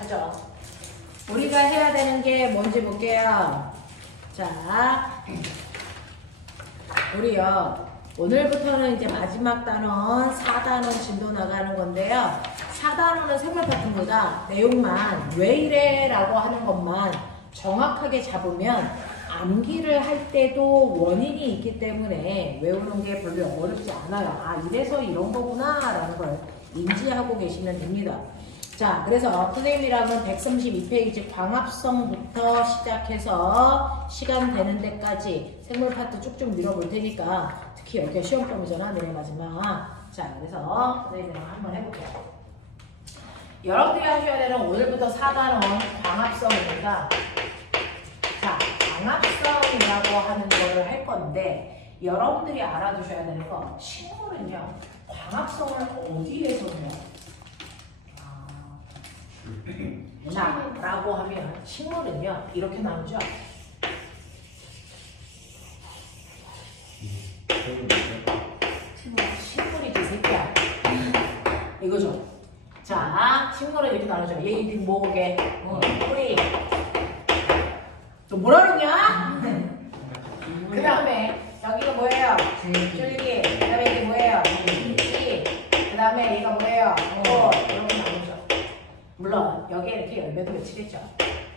하죠. 우리가 해야 되는 게 뭔지 볼게요. 자, 우리요. 오늘부터는 이제 마지막 단원 4단원 진도 나가는 건데요. 4단원은 생물 파트입니다. 내용만 왜 이래 라고 하는 것만 정확하게 잡으면 암기를 할 때도 원인이 있기 때문에 외우는 게 별로 어렵지 않아요. 아, 이래서 이런 거구나 라는 걸 인지하고 계시면 됩니다. 자, 그래서 선생님이랑은 132페이지 광합성부터 시작해서 시간 되는 데까지 생물 파트 쭉쭉 밀어볼 테니까 특히 여기가 시험범위잖아, 내일 마지막. 자, 그래서 선생님이랑 한번 해볼게요. 여러분들이 하셔야 되는 오늘부터 4단원 광합성입니다. 자, 광합성이라고 하는 거를 할 건데 여러분들이 알아두셔야 되는 거 식물은요, 광합성을 어디에서 해요? 자, 라고 하면 식물은요 이렇게 나오죠. 식물이지 새끼야 이거죠. 자, 식물은 이렇게 나오죠. 얘 잎이 뭐게 뿌리. 또 뭐라 그러냐? 그 다음에 여기가 뭐예요? 줄기. 그 다음에 이게 뭐예요? 씨. 그 다음에 얘가 뭐예요? 이렇게 나오죠. 물론 여기에 이렇게 열매도 맺히겠죠.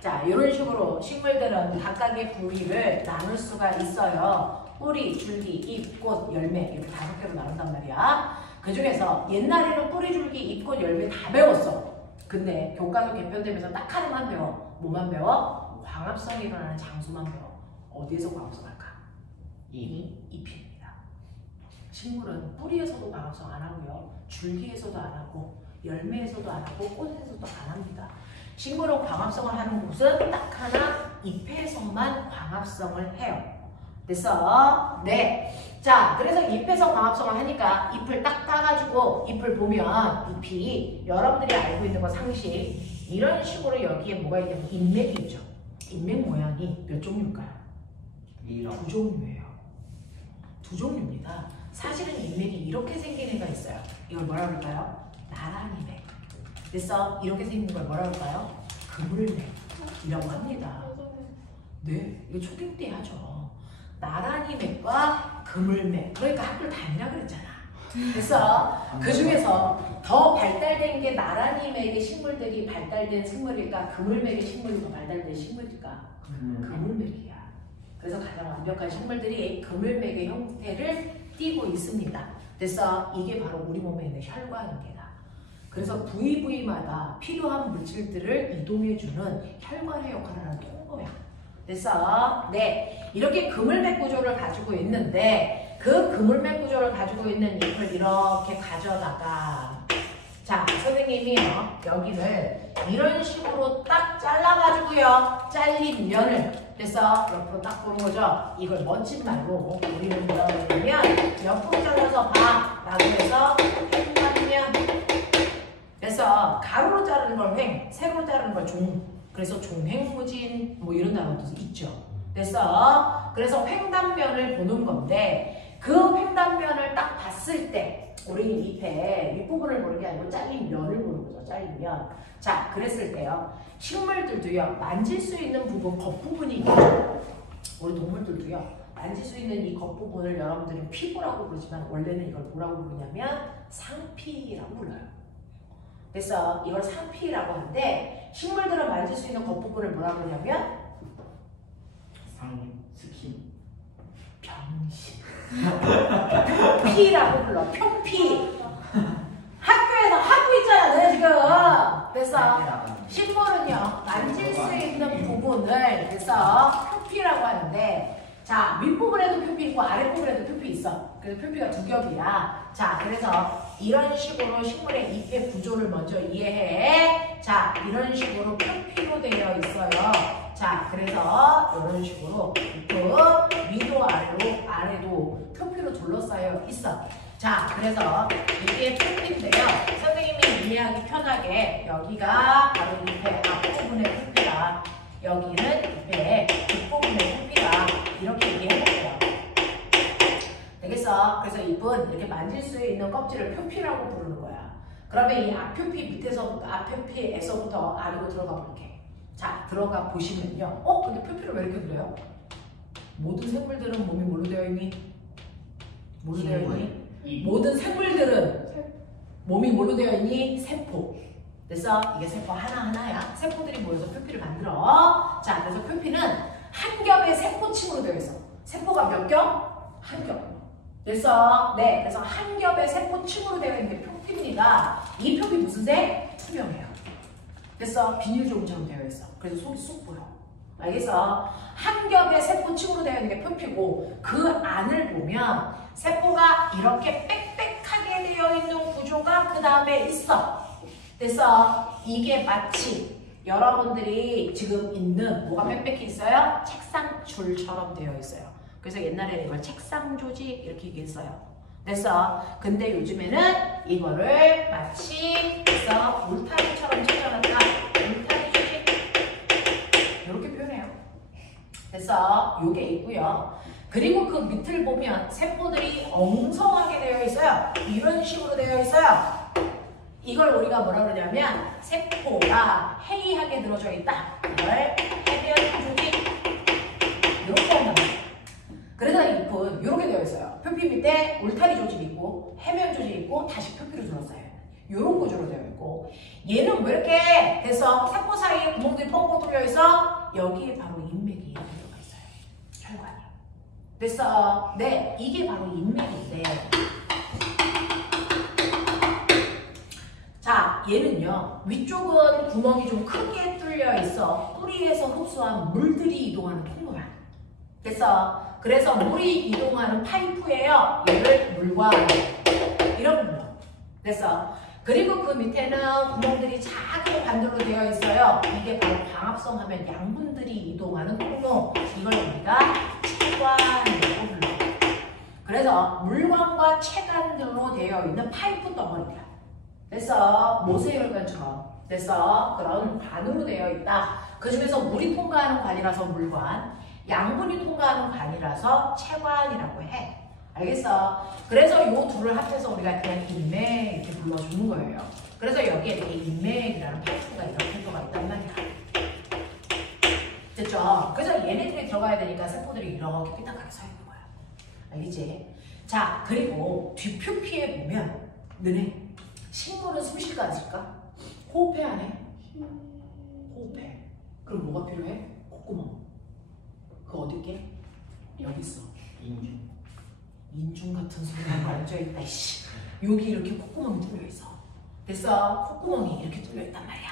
자, 이런 식으로 식물들은 각각의 부위를 나눌 수가 있어요. 뿌리, 줄기, 잎, 꽃, 열매 이렇게 5개로 나눈단 말이야. 그 중에서 옛날에는 뿌리, 줄기, 잎, 꽃, 열매 다 배웠어. 근데 교과서 개편되면서 딱 하나만 배워. 뭐만 배워? 광합성이 일어나는 장소만 배워. 어디에서 광합성할까? 잎입니다. 식물은 뿌리에서도 광합성 안 하고요. 줄기에서도 안 하고 열매에서도 안 하고 꽃에서도 안 합니다. 식물은 광합성을 하는 곳은 딱 하나 잎에서만 광합성을 해요. 됐어? 네. 자, 그래서 잎에서 광합성을 하니까 잎을 딱 따가지고 잎을 보면 잎이 여러분들이 알고 있는 거 상식 이런 식으로 여기에 뭐가 있냐면 잎맥이 있죠. 잎맥 모양이 몇 종류일까요? 2종류예요. 2종류입니다. 사실은 잎맥이 이렇게 생긴 애가 있어요. 이걸 뭐라 그럴까요? 나란히 맥. 그래서 이렇게 생긴 걸 뭐라 그럴까요? 그물맥이라고 합니다. 네, 이거 초딩 때 하죠. 나란히 맥과 그물맥. 그러니까 학교를 다니라 그랬잖아. 그래서 그 중에서 더 발달된 게 나란히 맥의 식물들이 발달된 식물일까? 그물맥의 식물이 더 발달된 식물일까? 그물맥이야. 그래서 가장 완벽한 식물들이 그물맥의 형태를 띠고 있습니다. 그래서 이게 바로 우리 몸에 있는 혈관입니다. 그래서 부위마다 필요한 물질들을 이동해주는 혈관의 역할을 하는 통로야. 그래서 네, 이렇게 그물맥 구조를 가지고 있는데 그 그물맥 구조를 가지고 있는 잎을 이렇게 가져다가 자, 선생님이요 여기를 이런 식으로 딱 잘라가지고요 잘린 면을 그래서 옆으로 딱 보는 거죠. 이걸 멋진 말로 우리는 뭐라고 하냐면 옆으로 잘라서 봐 라고 해서 횡단면. 그래서 가로로 자르는 걸 횡, 세로로 자르는 걸 종. 그래서 종횡무진 뭐 이런 단어도 있죠. 그래서 횡단면을 보는 건데 그 횡단면을 딱 봤을 때 우리 잎에 윗부분을 보는 게 아니고 잘린 면을 보는 거죠. 잘린 면. 자, 그랬을 때요. 식물들도요. 만질 수 있는 부분, 겉부분이 있죠. 우리 동물들도요. 만질 수 있는 이 겉부분을 여러분들은 피부라고 부르지만 원래는 이걸 뭐라고 부르냐면 상피라고 불러요. 그래서 이걸 상피라고 하는데 식물들은 만질 수 있는 겉부분을 뭐라고 하냐면 스킨 병신 표피라고 불러. 표피. 학교에서 하고 있잖아 너네 지금. 그래서 식물은요 만질 수 있는 부분을 그래서 표피라고 하는데 자, 윗부분에도 표피 있고 아랫부분에도 표피 있어. 그래서 표피가 2겹이야. 자, 그래서 이런 식으로 식물의 잎의 구조를 먼저 이해해. 자, 이런 식으로 표피로 되어 있어요. 자, 그래서 이런 식으로 위도 아래도 표피로 둘러싸여 있어. 자, 그래서 이게 표피인데요. 선생님이 이해하기 편하게 여기가 바로 잎의 앞부분의 표피다. 여기는 잎의 뒷부분의 표피다. 이렇게 이해해볼게요. 되겠어? 그래서 잎은 이렇게 만질 수 있는 껍질을 표피라고 부르는 거야. 그러면 이 앞표피 밑에서부터 앞표피에서부터 아래로 들어가 볼게. 자, 들어가 보시면요. 근데 표피를 왜 이렇게 그려요? 모든 생물들은 몸이 뭘로 되어 있니? 뭘로 되어 있니? 모든 생물들은 몸이 뭘로 되어 있니? 세포. 그래서 이게 세포 하나하나야. 세포들이 모여서 표피를 만들어. 자, 그래서 표피는 한 겹의 세포층으로 되어 있어. 세포가 몇 겹? 한 겹. 그래서 그래서 한 겹의 세포층으로 되어 있는 게 표피입니다. 이 표피 무슨 색? 투명해요. 그래서 비닐 조금처럼 되어 있어. 그래서 속이 쑥 보여. 알겠어? 한 겹의 세포층으로 되어 있는 게 표피고 그 안을 보면 세포가 이렇게 빽빽하게 되어 있는 구조가 그 다음에 있어. 그래서 이게 마치 여러분들이 지금 있는 뭐가 빽빽히 있어요? 책상 줄처럼 되어 있어요. 그래서 옛날에는 이걸 책상 조직 이렇게 얘기했어요. 그래서 근데 요즘에는 이거를 마치 그래서 울타리처럼 쳐져놨다. 울타리 조직 이렇게 표현해요. 그래서 요게 있고요. 그리고 그 밑을 보면 세포들이 엉성하게 되어 있어요. 이런 식으로 되어 있어요. 이걸 우리가 뭐라 그러냐면 세포가 해이하게 늘어져 있다. 이걸 해변 조직 이렇게 한단 말이에요. 그래서 이렇게 되어 있어요. 표피 밑에 울타리 조직이 있고 해면 조직이 있고 다시 표피로 둘러싸여 있는 이런 구조로 되어 있고 얘는 왜 이렇게 돼서 세포 사이에 구멍들이 뻥뻥 뚫려 있어? 여기에 바로 인맥이 들어가 있어요. 혈관이. 그래서 이게 바로 인맥인데 자, 얘는요. 위쪽은 구멍이 좀 크게 뚫려 있어. 뿌리에서 흡수한 물들이 이동하는 통로야. 그래서 물이 이동하는 파이프예요. 얘를 물관 이런 불러. 그리고 그 밑에는 구멍들이 작은 관들로 되어 있어요. 이게 바로 광합성 하면 양분들이 이동하는 통로. 이걸 우리가 체관이라고 불러. 그래서 물관과 체관들로 되어 있는 파이프 덩어리야. 모세혈관처럼 그런 관으로 되어 있다. 그 중에서 물이 통과하는 관이라서 물관, 양분이 통과하는 관이라서 체관이라고 해. 알겠어? 그래서 이 둘을 합해서 우리가 그냥 인맥 이렇게 불러주는 거예요. 그래서 여기에 이렇게 인맥이라는 파이프가 이렇게 들어가 있단 말이야. 됐죠? 그래서 얘네들이 들어가야 되니까 세포들이 이렇게 삐딱하게 서 있는 거야. 알겠지? 자, 그리고 뒷표피에 보면 너네 식물은 숨 쉴까 안 쉴까? 호흡해 안 해? 호흡해. 그럼 뭐가 필요해? 콧구멍. 그거 어디 있게? 여기 있어. 인중 같은 소리가 앉아있다. 이씨. 여기 이렇게 콧구멍이 뚫려 있어. 콧구멍이 이렇게 뚫려 있단 말이야.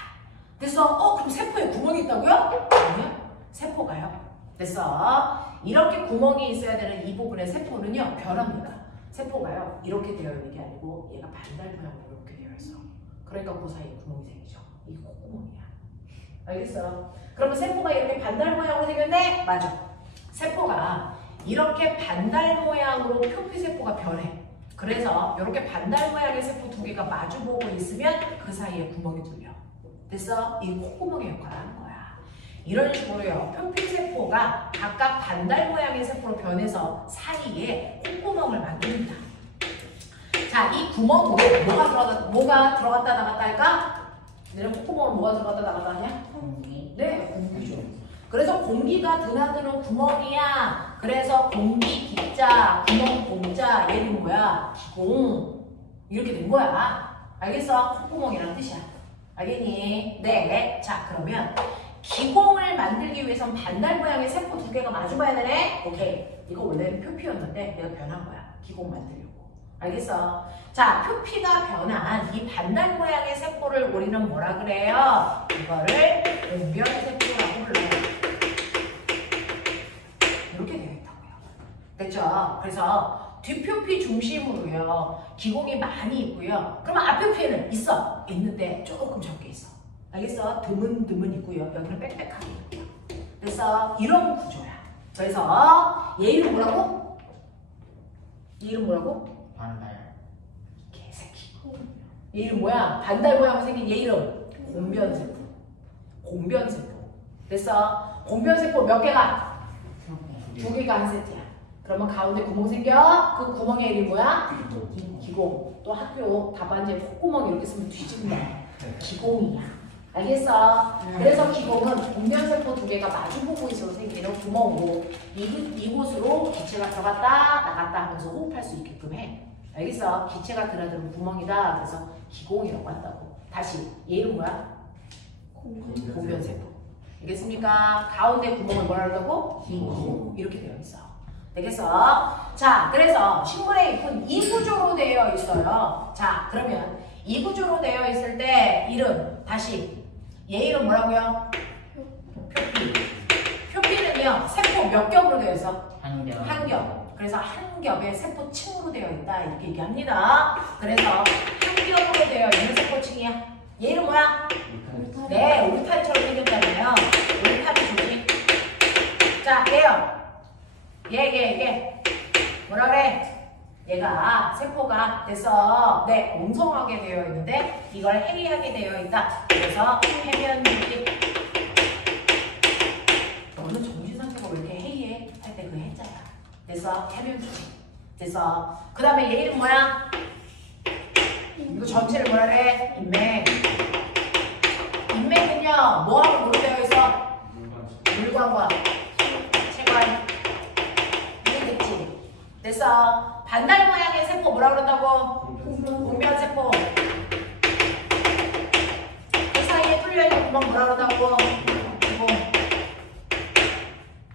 그럼 세포에 구멍이 있다고요? 아니요. 세포가요. 이렇게 구멍이 있어야 되는 이 부분의 세포는요 변합니다. 세포가요 이렇게 되어 있는 게 아니고 얘가 반달 모양으로 이렇게 되어 있어. 그러니까 그 사이에 구멍이 생기죠. 이게 콧구멍이야. 알겠어? 그러면 세포가 이렇게 반달 모양으로 생겼네? 맞아. 세포가 이렇게 반달 모양으로 표피세포가 변해. 그래서 이렇게 반달 모양의 세포 두 개가 마주보고 있으면 그 사이에 구멍이 뚫려. 이 콧구멍의 역할을 하는 거야. 이런 식으로요. 표피세포가 각각 반달 모양의 세포로 변해서 사이에 콧구멍을 만듭니다. 자, 이 구멍으로 뭐가 들어갔다 나갔다 할까? 얘는 콧구멍으로 뭐가 들어갔다 나갔다 하냐? 공기. 네, 공기죠. 그래서 공기가 드나드는 구멍이야. 그래서 공기 기자, 구멍 공자, 얘는 뭐야? 기공. 이렇게 된 거야. 알겠어? 콧구멍이란 뜻이야. 알겠니? 네. 자, 그러면 기공을 만들기 위해선 반달 모양의 세포 두 개가 마주봐야 되네? 오케이. 이거 원래는 표피였는데 내가 변한 거야. 기공 만들려고. 알겠어? 자, 표피가 변한 이 반달 모양의 세포를 우리는 뭐라 그래요? 이거를 공변세포라고 불러요. 이렇게 되어 있다고요. 됐죠? 그래서 뒷표피 중심으로요. 기공이 많이 있고요. 그러면 앞표피에는 있어. 있는데 조금 적게 있어. 알겠어? 드문드문 있고요. 여기는 빽빽하게 있고요. 그래서 이런 구조야. 그래서 얘 이름 뭐라고? 얘 이름 뭐라고? 반달. 개새끼. 얘 이름 뭐야? 반달 모양으로 생긴 얘 이름 공변세포. 공변세포. 그래서 공변세포 몇 개가? 두 개가 한 세트야. 그러면 가운데 구멍 생겨. 그 구멍의 이름이 뭐야? 기공. 또 학교 답안지에 콧구멍 이렇게 쓰면 뒤집는다. 기공이야. 알겠어? 그래서 기공은 공면세포 두 개가 마주보고 있어서 생기는 구멍으로 이곳으로 기체가 들어갔다 나갔다 하면서 호흡할 수 있게끔 해. 알겠어? 기체가 들어가는 구멍이다. 그래서 기공이라고 한다고. 다시 얘 이름 뭐야? 공면세포. 알겠습니까? 가운데 구멍을 뭐라 그러고? 기공. 이렇게 되어 있어. 되겠어? 자, 그래서 식물의 잎은 이 구조로 되어 있어요. 자, 그러면 이 구조로 되어 있을 때 이름 다시 얘 이름 뭐라고요? 표피. 표피는요 세포 몇 겹으로 되어 있어? 한 겹. 그래서 한 겹의 세포층으로 되어 있다 이렇게 얘기합니다. 그래서 한 겹으로 되어 있는 세포층이야. 얘 이름 뭐야? 네, 울타리처럼 생겼잖아요. 울타리 조직. 자, 얘요. 얘 뭐라 그래? 얘가 세포가 됐어. 네, 엉성하게 되어 있는데 이걸 해이하게 되어 있다. 그래서 해면 조직. 너는 정신 상태가 왜 이렇게 해이해? 할 때 그 해자야. 됐어? 해면 조직. 됐어? 그 다음에 얘 이름 뭐야? 이거 전체를 뭐라 그래? 인맥. 인맥은요 뭐하고 뭐로 되어 있어? 물관과 체관. 이해됐지? 됐어? 반달 모양의 세포 뭐라 그런다고? 공변세포. 그 사이에 뚫려있는 구멍 뭐라 그런다고? 구멍.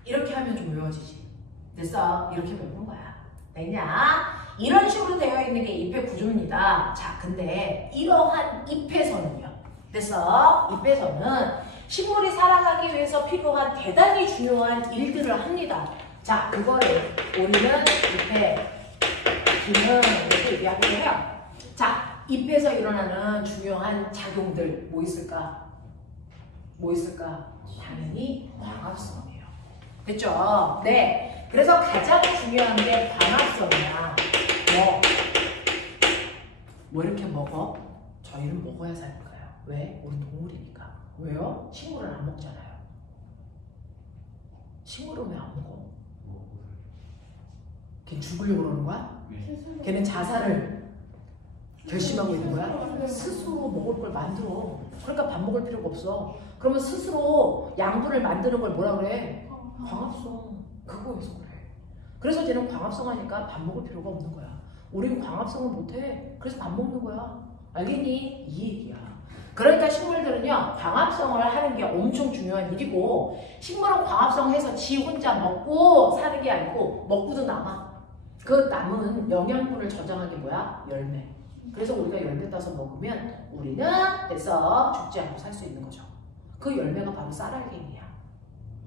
이렇게 하면 좀 외워지지. 됐어? 이렇게 외우는 거야. 됐냐? 이런 식으로 되어 있는 게 잎의 구조입니다. 자, 근데 이러한 잎에서는요. 됐어? 잎에서는 식물이 살아가기 위해서 필요한 대단히 중요한 일들을 합니다. 자, 그거를 우리는 잎의 기능 이렇게 얘기하기로 해요. 자, 잎에서 일어나는 중요한 작용들 뭐 있을까? 뭐 있을까? 당연히 광합성이에요. 됐죠? 네. 그래서 가장 중요한 게 광합성이야. 뭐 이렇게 먹어? 저희는 먹어야 사는 거예요. 왜? 우리 동물이니까. 왜요? 식물은 안 먹잖아요. 식물은 왜 안 먹어? 걔 죽으려고 그러는 거야? 걔는 자살을 결심하고 있는 거야? 스스로 먹을 걸 만들어. 그러니까 밥 먹을 필요가 없어. 그러면 스스로 양분을 만드는 걸 뭐라 그래? 광합성. 그거에서 그래. 그래서 쟤는 광합성 하니까 밥 먹을 필요가 없는 거야. 우리는 광합성을 못해. 그래서 밥 먹는 거야. 알겠니? 이 얘기야. 그러니까 식물들은요 광합성을 하는 게 엄청 중요한 일이고, 식물은 광합성해서 지 혼자 먹고 사는 게 아니고 먹고도 남아. 그 남은 영양분을 저장한 게 뭐야? 열매. 그래서 우리가 열매 따서 먹으면 우리는 됐어 죽지 않고 살 수 있는 거죠. 그 열매가 바로 쌀알갱이야.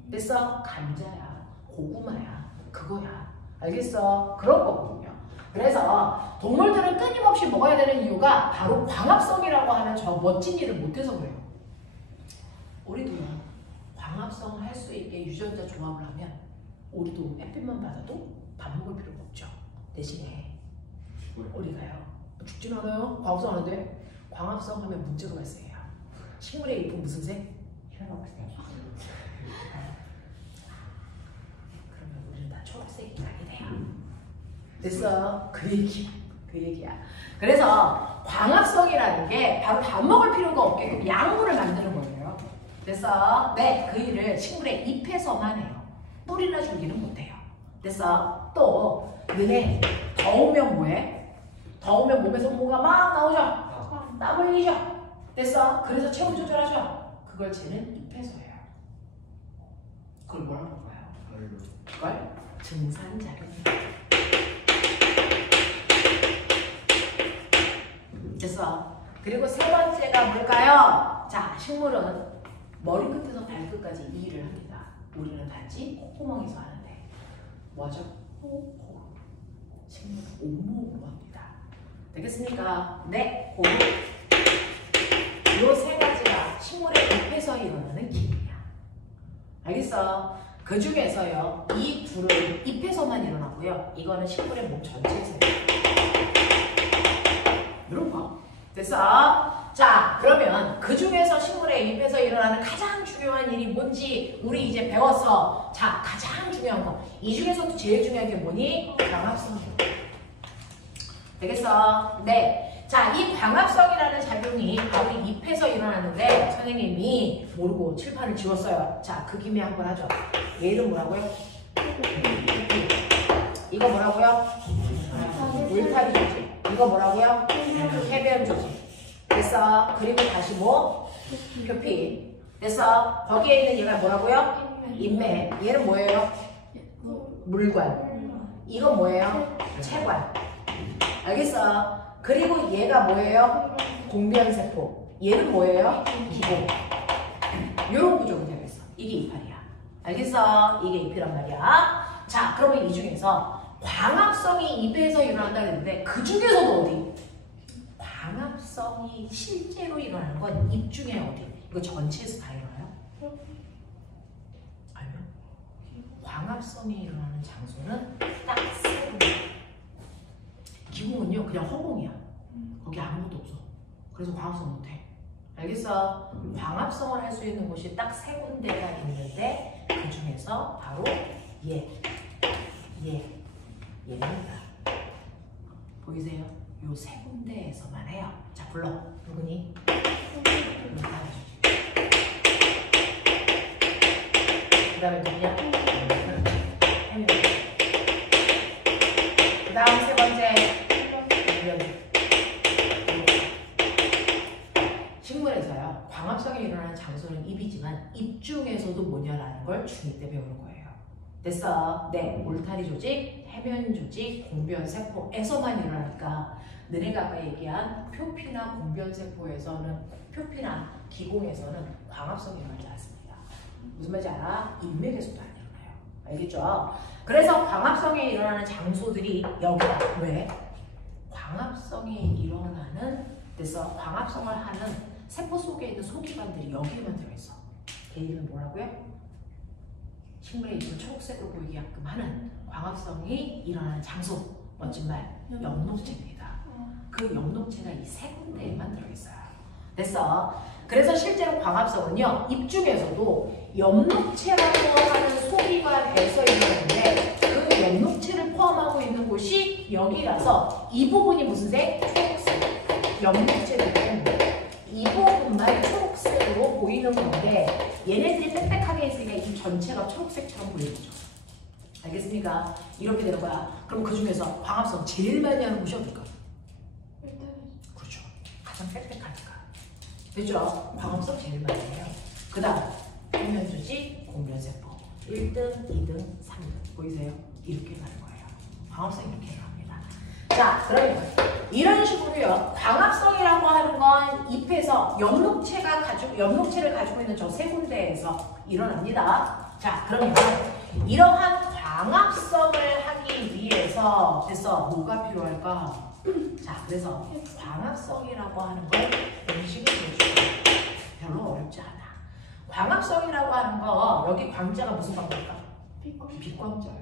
됐어? 감자야, 고구마야, 그거야. 알겠어? 그런 거거든요. 그래서 동물들은 끊임없이 먹어야 되는 이유가 바로 광합성이라고 하는 저 멋진 일을 못해서 그래요. 우리도요 광합성을 할 수 있게 유전자 조합을 하면 우리도 햇빛만 받아도 밥 먹을 필요가 없죠. 대신에 우리가요 죽진 않아요. 광합성 하는데 광합성 하면 문제가 발생해요. 식물의 잎은 무슨 색? 초록색. 그러면 우리는 다 초록색이 나게 돼요. 됐어? 그 얘기야. 그래서 광합성이라는 게 바로 밥 먹을 필요가 없게끔 양분을 만드는 거예요. 됐어? 네, 그 일을 식물의 잎에서만 해요. 뿌리나 줄기는 못해요. 됐어? 또 너네 더우면 뭐해? 더우면 몸에서 뭐가 막 나오죠? 땀 흘리죠? 됐어? 그래서 체온 조절하죠? 그걸 쟤는 잎에서 해요. 그걸 뭐라고 볼까요? 그걸 증산작용이에요. 됐어? 그리고 세 번째가 뭘까요? 자, 식물은 머리끝에서 발끝까지 이 일을 합니다. 우리는 단지 콧구멍에서 하는데 뭐죠? 호흡. 식물은 온몸으로 합니다. 되겠습니까? 네, 호흡. 이 세 가지가 식물의 잎에서 일어나는 기능이야. 알겠어? 그 중에서요, 이 둘은 잎에서만 일어나고요. 이거는 식물의 몸 전체에서 일어나요. 이런 거. 됐어? 자, 그러면 그 중에서 식물의 잎에서 일어나는 가장 중요한 일이 뭔지 우리 이제 배웠어. 자, 가장 중요한 거. 이 중에서도 제일 중요한 게 뭐니? 광합성이야. 되겠어? 네. 자, 이 광합성이라는 작용이 바로 잎에서 일어나는데 선생님이 모르고 칠판을 지웠어요. 자, 그 김에 한번 하죠. 얘 이름 뭐라고요? 이거 뭐라고요? 울타리 조직. 이거 뭐라고요? 해변 조직. 됐어. 그리고 다시 뭐? 표피. 됐어. 거기에 있는 얘가 뭐라고요? 인맥. 얘는 뭐예요? 물관. 이건 뭐예요? 체관. 알겠어. 그리고 얘가 뭐예요? 공변세포. 얘는 뭐예요? 기공. 요런 구조가 되겠어. 이게 이파리야. 알겠어? 이게 잎이란 말이야. 자, 그러면 이 중에서 광합성이 잎에서 일어난다 그랬는데 그 중에서도 어디? 광합성이 실제로 일어나는 건 잎 중에 어디? 이거 전체에서 다 일어나요? 아니요. 광합성이 일어나는 장소는 딱 세 군데. 기공은요 그냥 허공이야. 거기 아무것도 없어. 그래서 광합성 못해. 알겠어? 광합성을 할 수 있는 곳이 딱 세 군데가 있는데 그 중에서 바로 얘입니다. 보이세요? 요 세 군데에서만 해요. 자, 불러. 누구니? 그 다음에 누구냐? 그 다음 세 번째. 식물에서요. 광합성이 일어나는 장소는 잎이지만 잎 중에서도 뭐냐라는 걸 중2 때 배우는 거예요. 됐어? 네. 울타리 조직, 해변 조직, 공변세포에서만 일어나니까 너네가 아까 얘기한 표피나 공변세포에서는 표피나 기공에서는 광합성이 일어나지 않습니다. 무슨 말인지 알아? 인맥에서도 안 일어나요. 알겠죠? 그래서 광합성이 일어나는 장소들이 여기다. 왜? 광합성이 일어나는 됐어? 광합성을 하는 세포 속에 있는 소기관들이 여기에만 들어있어. 걔 이름은 뭐라고요? 식물의 잎을 초록색으로 보이게끔 하는 광합성이 일어나는 장소. 멋진 말. 엽록체입니다. 그 엽록체가 이 세 군데에만 들어있어요. 됐어? 그래서 실제로 광합성은요. 잎 중에서도 엽록체라고 하는 소기관에서 일어나는데 그 엽록체를 포함하고 있는 곳이 여기라서 이 부분이 무슨 색? 초록색. 엽록체를 때문에 이 부분만 초록색으로 보이는 건데 얘네들이 빽빽하게 있으니까 이 전체가 초록색처럼 보이는 거죠. 알겠습니까? 이렇게 되는 거야. 그럼 그 중에서 광합성 제일 많이 하는 곳이 어딜까? 그렇죠. 가장 빽빽하니까. 됐죠? 광합성 제일 많이 해요. 그 다음 해면조직, 공변세포 1등, 2등, 3등 보이세요? 이렇게 가는 거예요. 광합성 이렇게 합니다. 자, 그러면 이런 식으로요. 광합성이라고 하는 건 잎에서 엽록체를 가지고 있는 저 세 군데에서 일어납니다. 자, 그러면 이러한 광합성을 하기 위해서 됐어. 뭐가 필요할까? 자, 그래서 광합성이라고 하는 걸 공식을 내줄게요. 별로 어렵지 않아. 광합성이라고 하는 거 여기 광자가 무슨 광자일까? 빛광자예요.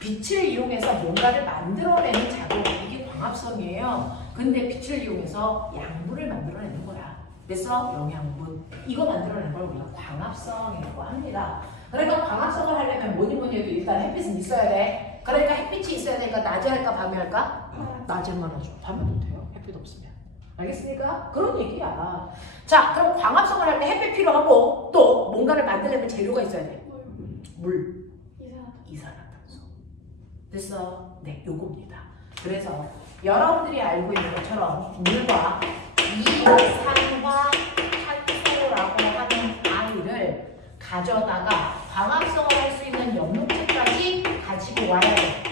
빛을 이용해서 뭔가를 만들어내는 작업, 이게 광합성이에요. 근데 빛을 이용해서 양분을 만들어내는 거야. 그래서 영양분, 이거 만들어내는 걸 우리가 광합성이라고 합니다. 그러니까 광합성을 하려면 뭐니 해도 일단 햇빛은 있어야 돼. 그러니까 햇빛이 있어야 되니까 낮에 할까 밤에 할까? 낮에만 하죠. 밤에도 돼요. 햇빛 없으면. 알겠습니까? 그런 얘기야. 자, 그럼 광합성을 할 때 햇빛 필요하고 또 뭔가를 만들려면 재료가 있어야 돼. 물. 이산화탄소. 됐어? 네, 요겁니다. 그래서 여러분들이 알고 있는 것처럼 물과 이산화탄소라고 하는 아이를 가져다가 광합성을 할 수 있는 엽록체까지 가지고 와야 돼.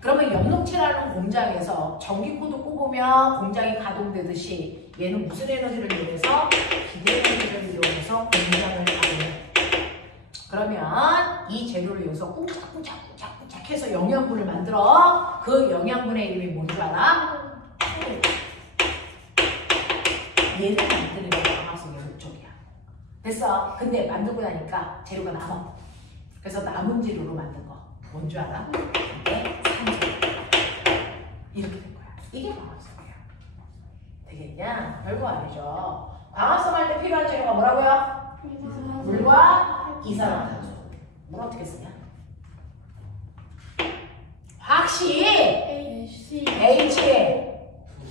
그러면 엽록체라는 공장에서 전기코드 꼽으면 공장이 가동되듯이 얘는 무슨 에너지를 이용해서? 기대 에너지를 이용해서 공장을 가동해. 그러면 이 재료를 이용해서 꾹짝꾹짝 해서 영양분을 만들어. 그 영양분의 이름이 뭔지 알아? 얘를 만드는 게 광합성의 목적이야. 됐어? 근데 만들고 나니까 재료가 남아. 그래서 남은 재료로 만든 거 뭔 줄 알아? 이게 산소. 이렇게 된 거야. 이게 광합성이야. 되게 되겠냐? 별거 아니죠. 광합성 할 때 필요한 재료가 뭐라고요? 물과 이산화탄소. 뭘 어떻게 쓰냐? 화학식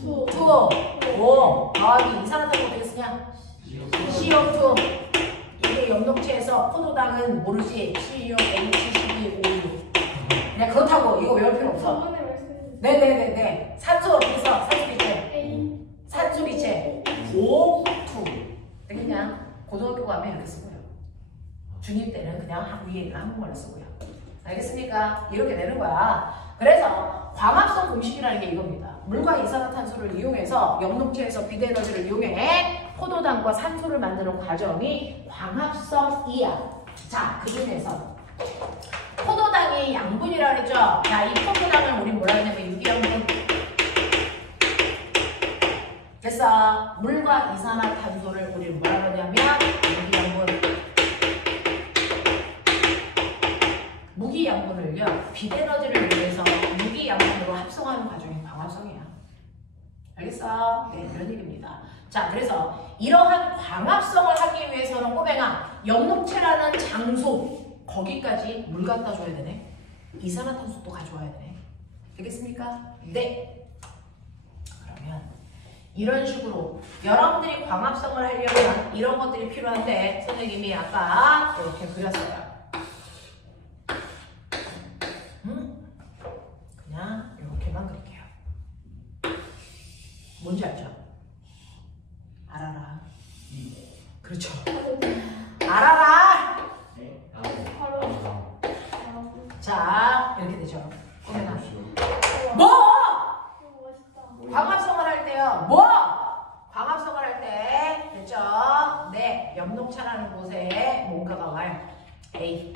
H2O 더하기 이산화탄소 어떻게 쓰냐? CO2. 이게 염록체에서 포도당은 모르지. COH12O6. 그냥 그렇다고 이거 외울 필요 없어. 네네네네. 산소 어떻게 써? 산소기체. 산소기체. O2. 되겠냐? 고등학교 가면 이렇게 쓰고요. 중2 때는 그냥 위에 한국말로 쓰고요. 알겠습니까? 이렇게 되는 거야. 그래서 광합성 공식이라는 게 이겁니다. 물과 이산화탄소를 이용해서 염록체에서 비대에너지를 이용해 포도당과 산소를 만드는 과정이 광합성이야. 자, 그 중에서 포도당이 양분이라고 했죠? 자, 이 포도당을 우린 뭐라 했냐면 유기양분. 됐어. 물과 이산화탄소를 우린 뭐라 하냐면 유기양분. 무기양분을요, 빛에너지를 위해서 무기양분으로 합성하는 과정이 광합성이야. 알겠어? 네, 이런 얘기입니다. 자, 그래서 이러한 광합성을 하기 위해서는 꼬맹아, 염록체라는 장소, 거기까지 물 갖다 줘야 되네. 이산화탄소도 가져와야 되네. 되겠습니까? 네. 그러면 이런 식으로 여러분들이 광합성을 하려면 이런 것들이 필요한데 선생님이 아까 이렇게 그렸어요. 그냥 이렇게만 그릴게요. 뭔지 알죠? 알아라. 그렇죠. 알아라. 자, 이렇게 되죠. 뭐? 광합성을 할 때요. 뭐? 광합성을 할 때 됐죠? 네, 염록차라는 곳에 뭔가가 와요. A.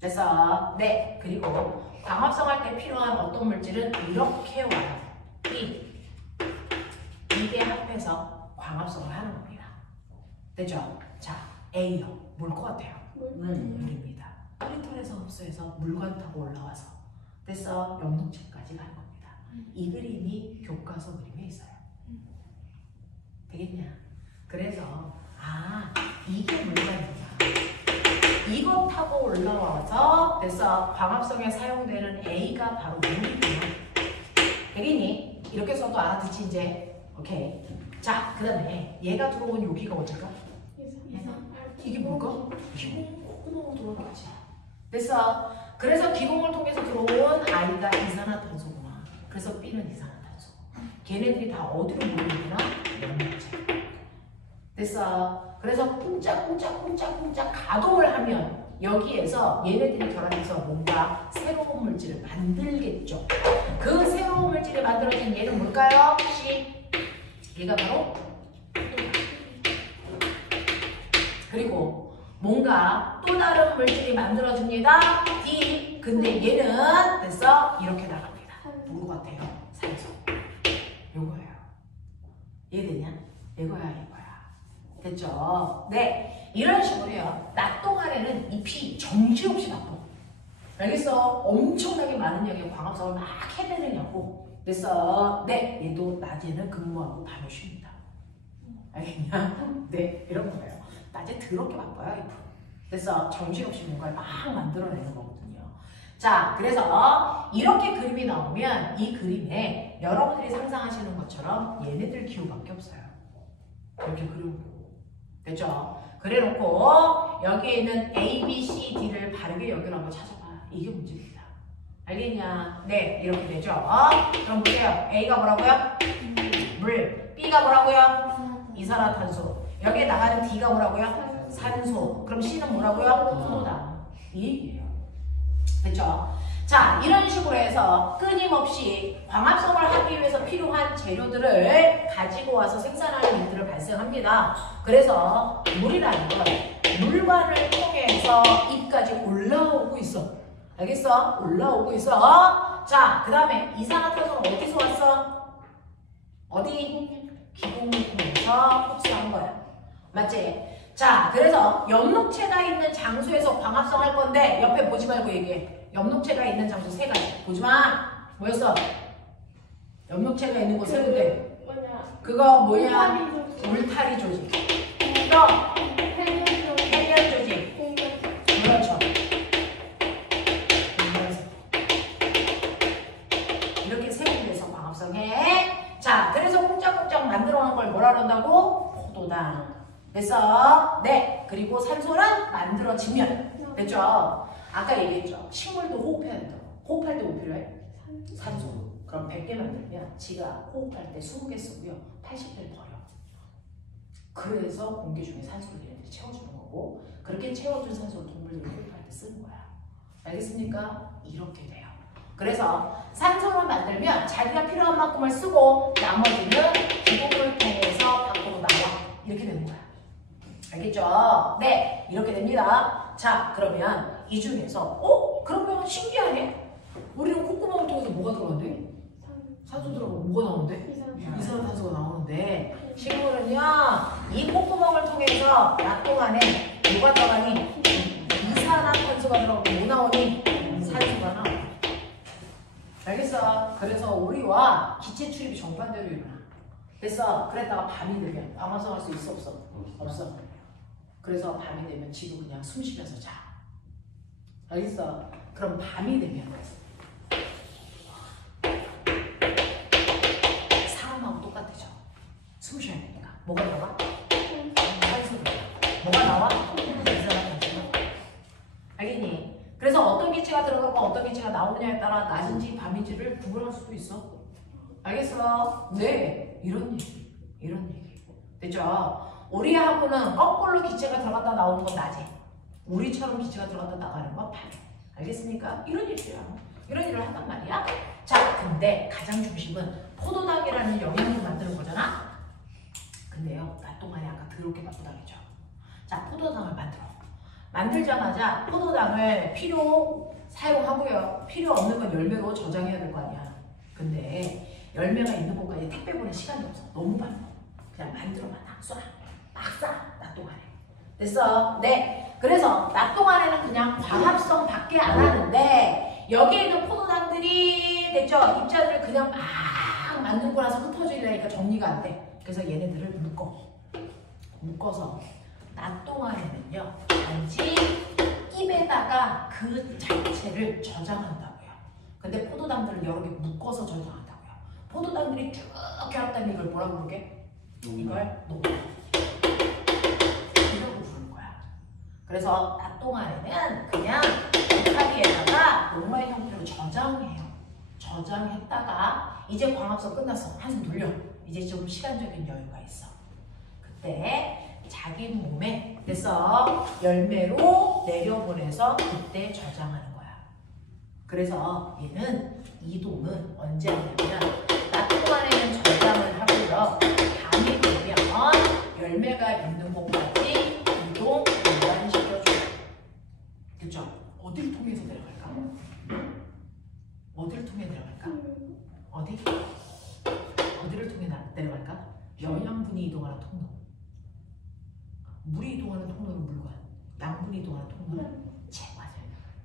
됐어. 네, 그리고 광합성할 때 필요한 어떤 물질은 이렇게 와요. B. 이게 합해서 광합성을 하는 겁니다. 됐죠? 자, A요. 뭘 것 같아요? 물입니다. 흐릿털에서 흡수해서 물관 타고 올라와서 됐어? 염록체까지 가는 겁니다. 이 그림이 교과서 그림에 있어요. 되겠냐? 그래서 이게 물관이구나. 이거 타고 올라와서 됐어. 광합성에 사용되는 A가 바로 물이구나. 되겠니? 이렇게 써도 알아듣지 이제. 오케이. 자, 그 다음에 얘가 들어온 여기가 어딜까? 이게 뭘까? 기공으로 들어오는 거지. 됐어. 그래서 기공을 통해서 들어온 I가 이산화탄소구나. 그래서 B는 이산화탄소. 걔네들이 다 어디로 모이는구나? 염록체. 됐어. 그래서 쿵짝쿵짝쿵짝쿵짝 가동을 하면 여기에서 얘네들이 결합해서 뭔가 새로운 물질을 만들겠죠. 그 새로운 물질이 만들어진 얘는 뭘까요? C. 얘가 바로 그리고 뭔가 또 다른 물질이 만들어집니다. D. 근데 얘는 됐어? 이렇게 나갑니다. 누구 같아요? 산소. 요거예요. 이해되냐? 이거야. 됐죠? 네. 이런 식으로요. 낮 동안에는 잎이 정신없이 바빠. 알겠어? 엄청나게 많은 양의 광합성을 막 해내느냐고. 됐어? 네. 얘도 낮에는 근무하고 밤에 쉽니다. 알겠냐? 네. 이런 거예요. 낮에 더럽게 바빠요, 잎은. 됐어? 정신없이 뭔가를 막 만들어내는 거거든요. 자, 그래서 이렇게 그림이 나오면 이 그림에 여러분들이 상상하시는 것처럼 얘네들 기호밖에 없어요. 이렇게 그려놓고. 됐죠? 그래놓고 여기에 있는 A, B, C, D를 바르게 연결한 거 찾아봐. 이게 문제입니다. 알겠냐? 네, 이렇게 되죠? 그럼 보세요. A가 뭐라고요? 물. B가 뭐라고요? 이산화탄소. 여기에 나가는 D가 뭐라고요? 산소. 그럼 C는 뭐라고요? 포도당. 이 얘기예요. 됐죠? 자, 이런 식으로 해서 끊임없이 광합성을 하기 위해서 필요한 재료들을 가지고 와서 생산하는 일들을 발생합니다. 그래서 물이라는 건 물관을 통해서 잎까지 올라오고 있어. 알겠어? 올라오고 있어. 자, 그 다음에 이산화탄소는 어디서 왔어? 어디? 기공을 통해서 흡수한 거야. 맞지? 자, 그래서 염록체가 있는 장소에서 광합성 할 건데 옆에 보지 말고 얘기해. 염록체가 있는 장소 세 가지. 보지 마. 뭐였어? 염록체가 있는 곳 세 군데. 그거 뭐냐? 울타리 조직. 또 해면 조직. 그렇죠. 이렇게 세 군데에서 광합성해. 자, 그래서 꼼짝꼼짝 만들어놓은 걸 뭐라 그런다고? 포도당. 됐어? 네. 그리고 산소는 만들어지면. 됐죠? 아까 얘기했죠. 식물도 호흡해야 된다고. 호흡할 때 뭐 필요해? 산소. 그럼 100개 만들면 지가 호흡할 때 20개 쓰고요. 80개를 버려. 그래서 공기 중에 산소를 얘네들이 채워주는 거고, 그렇게 채워준 산소를 동물들이 호흡할 때 쓰는 거야. 알겠습니까? 이렇게 돼요. 그래서 산소를 만들면 자기가 필요한 만큼을 쓰고 나머지는 기공을 통해서 밖으로 나와. 이렇게 되는 거야. 알겠죠? 네, 이렇게 됩니다. 자, 그러면 이 중에서 그러면 신기하네? 우리는 콧구멍을 통해서 뭐가 들어간대? 산소 들어가고 뭐가 나오는데? 이산화탄소가 나오는데 식물은요, 이 콧구멍을 통해서 낮 동안에 뭐가 들어가니? 이산화탄소가 들어가고 뭐 나오니? 산소가 나와. 알겠어? 그래서 우리와 기체 출입이 정반대로 일어나. 됐어? 그랬다가 밤이 되면 광합성할 수 있어 없어? 없어. 그래서 밤이 되면 지도 그냥 숨 쉬면서 자. 알겠어? 그럼 밤이 되면 사람하고 똑같아져. 숨 쉬어야 되니까. 뭐가 나와? 산소가. 뭐가 나와? 알겠니? 그래서 어떤 기체가 들어가고 어떤 기체가 나오느냐에 따라 낮인지 밤인지를 구분할 수도 있어. 알겠어? 네. 이런 얘기. 이런 얘기. 됐죠? 우리하고는 거꾸로 기체가 들어갔다 나오는 건 낮에. 우리처럼 기체가 들어갔다 나가는 건 밤에. 알겠습니까? 이런 얘기야. 이런 일을 한단 말이야. 자, 근데 가장 중심은 포도당이라는 영양을 만드는 거잖아. 근데요, 낮 동안에 아까 더럽게 바쁘다겠죠. 자, 포도당을 만들자마자 포도당을 필요 사용하고요. 필요 없는 건 열매로 저장해야 될 거 아니야. 근데 열매가 있는 곳까지 택배 보낼 시간이 없어. 너무 바빠. 그냥 만들어만 막 쏴. 막 쏴. 낮 동안에. 됐어? 네. 그래서 낮 동안에는 그냥 광합성 밖에 안 하는데 여기에 있는 포도당들이 됐죠? 입자들을 그냥 막 만들고 나서 흩어지려니까 정리가 안 돼. 그래서 얘네들을 묶어서 낮 동안에는요, 단지 입에다가 그 자체를 저장한다고요. 근데 포도당들을 여러 개 묶어서 저장한다고요. 포도당들이 쭉 결합되면 이걸 뭐라고 부르게? 이걸 녹음. 이라고 부르는 거야. 그래서 낮 동안에는 그냥 울타리에다가 녹말 형태로 저장해요. 저장했다가 이제 광합성 끝났어. 한숨 돌려. 이제 좀 시간적인 여유가 있어. 그때 자기 몸에 됐어 열매로 내려보내서 그때 저장하는 거야. 그래서 얘는 이동은 언제 하냐면 낮 동안에는 저장을 하고요. 밤이 되면 열매가 있는 곳까지 이동 연관시켜줘요. 그죠? 어디를 통해서 내려갈까? 어디를 통해 내려갈까? 어디? 어디를 통해 내려갈까? 영양분이 이동하는 통로. 물이 이동하는 통로는 물관, 양분이 이동하는 통로는 체관을.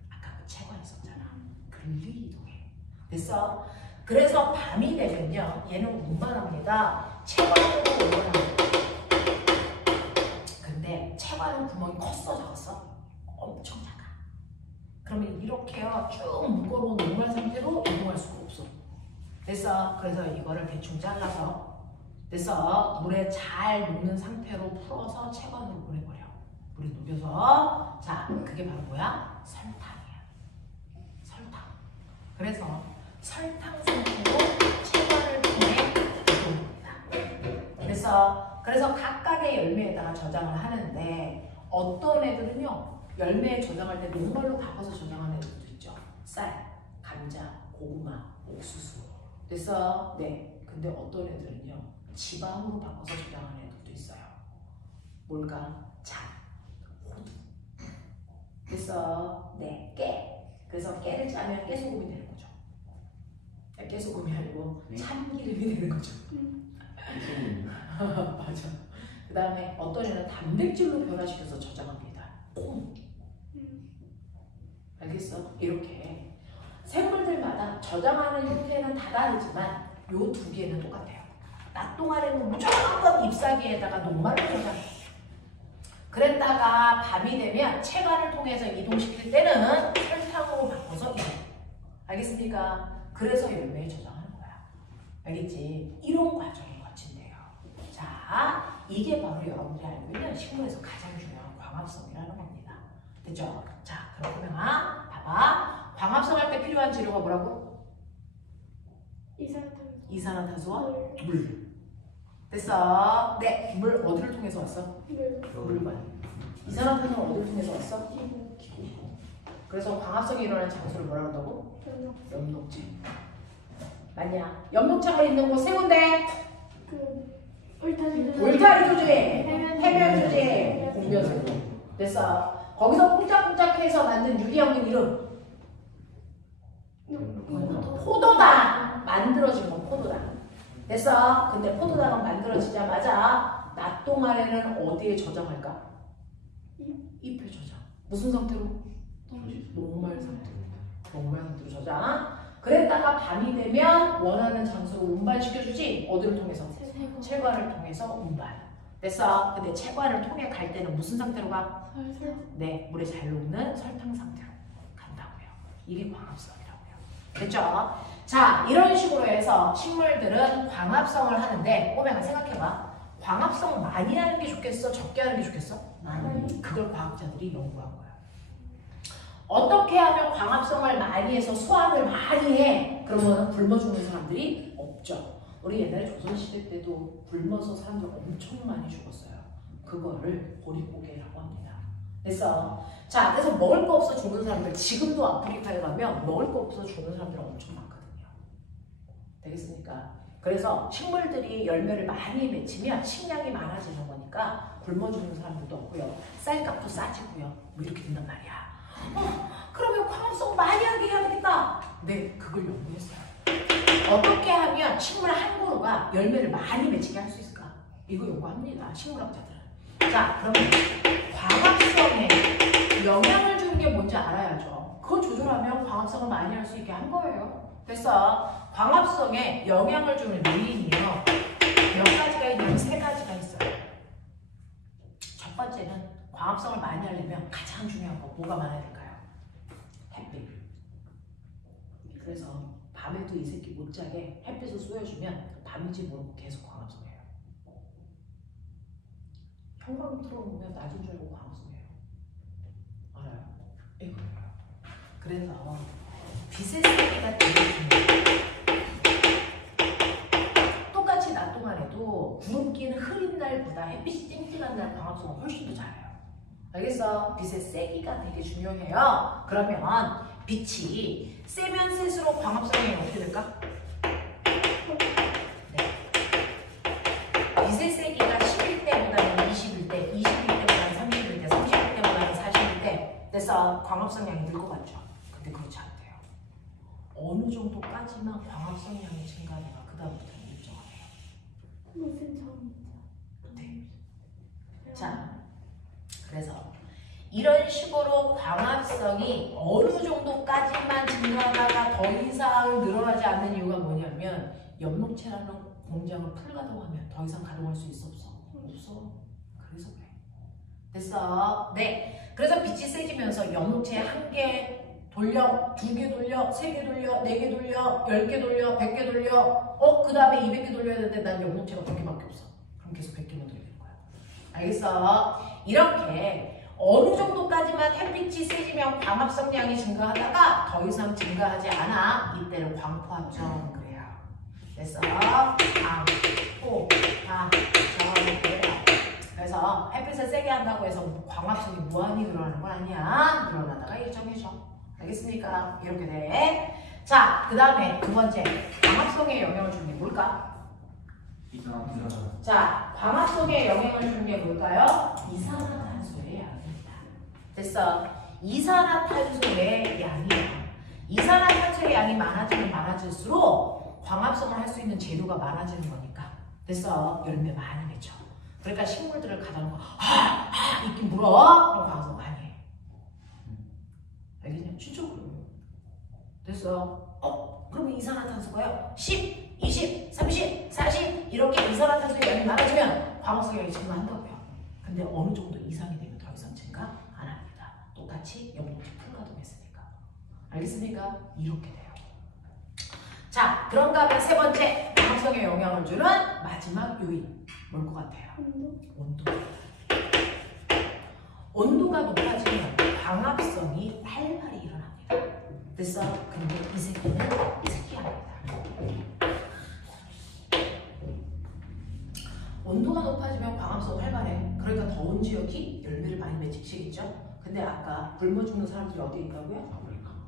아까 그 체관 있었잖아. 글리 이동해. 됐어? 그래서 밤이 되면요, 얘는 운반합니다. 체관으로 운반합니다. 근데 체관은 구멍이 컸어, 작았어? 엄청 작아. 그러면 이렇게요, 쭉 묶어놓은 녹말 상태로 이동할 수가 없어. 됐어? 그래서 이거를 대충 잘라서 그래서 물에 잘 녹는 상태로 풀어서 체관으로 보내버려. 물에 녹여서. 자, 그게 바로 뭐야? 설탕이야. 설탕. 그래서 설탕 상태로 체관을 통해 이동합니다. 그래서 각각의 열매에다가 저장을 하는데 어떤 애들은요, 열매에 저장할 때 녹말로 바꿔서 저장하는 애들도 있죠. 쌀, 감자, 고구마, 옥수수. 됐어? 네. 근데 어떤 애들은요, 지방으로 바꿔서 저장하는 애들도 있어요. 뭘까? 잣, 호두. 됐어? 네, 깨. 그래서 깨를 짜면 깨소금이 되는 거죠. 깨소금이 아니고 참기름이 되는 거죠. 맞아. 그 다음에 어떤 애는 단백질로 변화시켜서 저장합니다. 콩. 알겠어? 이렇게 생물들마다 저장하는 형태는 다 다르지만 요 두 개는 똑같아요. 낮 동안에는 무조건 잎사귀에다가 녹말로 저장. 그랬다가 밤이 되면 체관을 통해서 이동시킬 때는 설탕으로 바꿔서 이동. 알겠습니까? 그래서 열매에 저장하는 거야. 알겠지? 이런 과정을 거친대요. 자, 이게 바로 여러분들이 알고 있는 식물에서 가장 중요한 광합성이라는 겁니다. 됐죠? 자, 그러면 봐봐. 광합성 할 때 필요한 재료가 뭐라고? 이산화탄소와 물. 됐어. 네, 물 어디를 통해서 왔어? 물만. 이산화탄소는 어디를 통해서 왔어? 그래서 광합성이 일어나는 장소를 뭐라 한다고? 엽록체. 맞냐? 엽록체가 있는 곳 세 군데. 울타리 조직, 해변 조직, 공변 조직. 됐어. 거기서 뽕짝뽕짝해서 만든 유리형인 이름. 포도당. 만들어진 건 포도당. 됐어. 근데 포도당은 만들어지자마자 낮 동안에는 어디에 저장할까? 잎에 저장. 무슨 상태로? 녹말 상태로. 녹말 상태로 저장. 그랬다가 밤이 되면 원하는 장소로 운반시켜주지. 어디를 통해서? 체관을 통해서 운반. 됐어. 근데 체관을 통해 갈 때는 무슨 상태로 가? 네, 물에 잘 녹는 설탕 상태로 간다고요. 이게 광합성이라고요. 됐죠? 자, 이런 식으로 해서 식물들은 광합성을 하는데 꼬맹아 생각해봐. 광합성 많이 하는 게 좋겠어? 적게 하는 게 좋겠어? 많이. 그걸 과학자들이 연구한 거야. 어떻게 하면 광합성을 많이 해서 수확을 많이 해? 그러면 굶어 죽는 사람들이 없죠. 우리 옛날에 조선시대 때도 굶어서 사람들 엄청 많이 죽었어요. 그거를 보릿고개라고 합니다. 됐어? 자, 그래서 먹을 거 없어 죽는 사람들, 지금도 아프리카에 가면 먹을 거 없어 죽는 사람들 엄청 많거든요. 되겠습니까? 그래서 식물들이 열매를 많이 맺히면 식량이 많아지는 거니까 굶어 죽는 사람들도 없고요. 쌀값도 싸지고요. 뭐 이렇게 된단 말이야. 그러면 광합성 많이 하게 해야 되겠다. 네, 그걸 연구했어요. 어떻게 하면 식물 한 그루가 열매를 많이 맺히게 할 수 있을까? 이거 연구합니다. 식물학자들은. 자, 그러면 광합성에 영향을 주는 게 뭔지 알아야죠. 그거 조절하면 광합성을 많이 할 수 있게 한 거예요. 그래서 광합성에 영향을 주는 요인이요. 몇 가지가 있냐면 세 가지가 있어요. 첫 번째는 광합성을 많이 하려면 가장 중요한 거 뭐가 많아야 될까요? 햇빛. 그래서 밤에도 이 새끼 못 자게 햇빛을 쏘여주면 밤인지 모르고 계속 광합성해요. 형광 틀어놓으면 낮은 줄 알고 광합성해요. 알아요? 이거예요. 그래서 빛의 세기가 되게 중요해요. 똑같이 낮 동안에도 구름 끼는 흐린 날보다 햇빛이 쨍쨍한 날 광합성은 훨씬 더 잘해요. 알겠어? 빛의 세기가 되게 중요해요. 그러면 빛이 세면 셀수록 광합성이 어떻게 될까? 네. 빛의 세기가 11대보다는 21대, 21대보다는 31대, 31대보다는 41대 돼서 광합성량이 늘 것 같죠? 근데 그렇지 않대요. 어느 정도까지만 광합성량이 증가해가 그 다음부터는 일정하네요. 네. 자, 그래서 이런 식으로 광합성이 어느 정도까지만 증가하다가 더 이상 늘어나지 않는 이유가 뭐냐면 엽록체라는 공장을 풀가동하면 더 이상 가동할 수 있어 없어? 없어. 그래서 그래. 됐어? 네. 그래서 빛이 세지면서 엽록체 한 개 돌려, 두 개 돌려, 세 개 돌려, 네 개 돌려, 10개 돌려, 100개 돌려. 그 다음에 200개 돌려야 되는데 난 엽록체가 100개밖에 없어. 그럼 계속 100개만 돌리는 거야. 알겠어? 이렇게 어느 정도까지만 햇빛이 세지면 광합성량이 증가하다가 더 이상 증가하지 않아. 이때를 광포합성 그래요. 됐어? 광포합성 그래요. 그래서 햇빛을 세게 한다고 해서 광합성이 무한히 늘어나는 건 아니야. 늘어나다가 일정해져. 알겠습니까? 이렇게 돼. 자, 그 다음에 두 번째 광합성에 영향을 주는 게 뭘까? 자, 광합성에 영향을 주는 게 뭘까요? 이산화탄소의 양입니다. 됐어? 이산화탄소의 양이야. 이산화탄소의 양이 많아지면 많아질수록 광합성을 할 수 있는 재료가 많아지는 거니까. 됐어? 열매 많이 맺혀. 그러니까 식물들을 가다 놓고 이렇게 물어? 그럼 광합성 많이 해. 알겠냐? 진짜 그래요. 됐어? 그러면 이산화탄소가요 10, 20, 30, 40 이렇게 이산화탄소의 양이 많아지면 광합성이 증가한다고요. 근데 어느 정도 이상이 되면 더 이상 증가 안 합니다. 똑같이 염록체 풀가동했으니까. 알겠습니까? 이렇게 돼요. 자, 그런가 하면 세 번째 광합성에 영향을 주는 마지막 요인 뭘 것 같아요? 온도. 온도가 높아지면 광합성이 활발히 일어납니다. 그래서 근데 이 새끼는 특이합니다. 온도가 높아지면 광합성 활발해. 그러니까 더운 지역이 열매를 많이 맺히겠죠. 근데 아까 굶어 죽는 사람들이 어디 있다고요?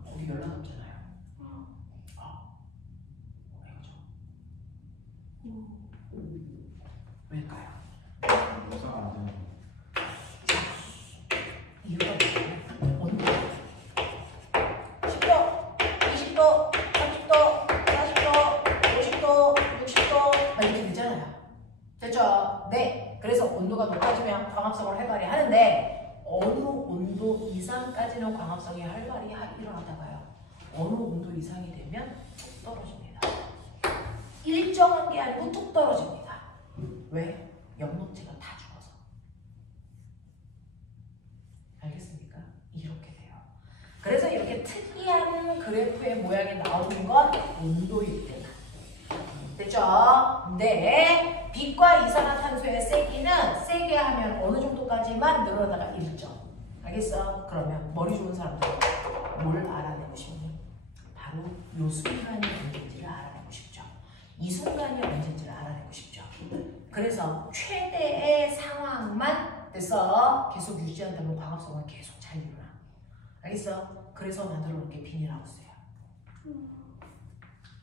거기 연락 없잖아요. 왜일까요? 이유가 뭐냐면 온도 10도, 20도, 30도, 40도, 50도, 60도 막 이렇게 되잖아요. 됐죠? 네. 그래서 온도가 높아지면 광합성을 활발히 하는데 어느 온도 이상까지는 광합성이 활발히 일어나다가요. 어느 온도 이상이 되면 툭 떨어집니다. 일정한 게 아니고 툭 떨어집니다. 왜? 염록체가 다 죽어서. 알겠습니까? 이렇게 돼요. 그래서 이렇게 특이한 그래프의 모양이 나오는 건 온도일 때다. 됐죠? 네. 빛과 이산화탄소의 세기는 세게 하면 어느 정도까지만 늘어나다가 일정. 알겠어? 그러면 머리 좋은 사람들 뭘 알아내고 싶니? 바로 요 순간이 언제인지를 알아내고 싶죠. 이 순간이 언제인지를 알아내고 싶죠. 그래서 최대의 상황만 돼서 계속 유지한다면 광합성은 계속 잘 일어나. 알겠어? 그래서 만들어 놓은 게 비닐하우스예요.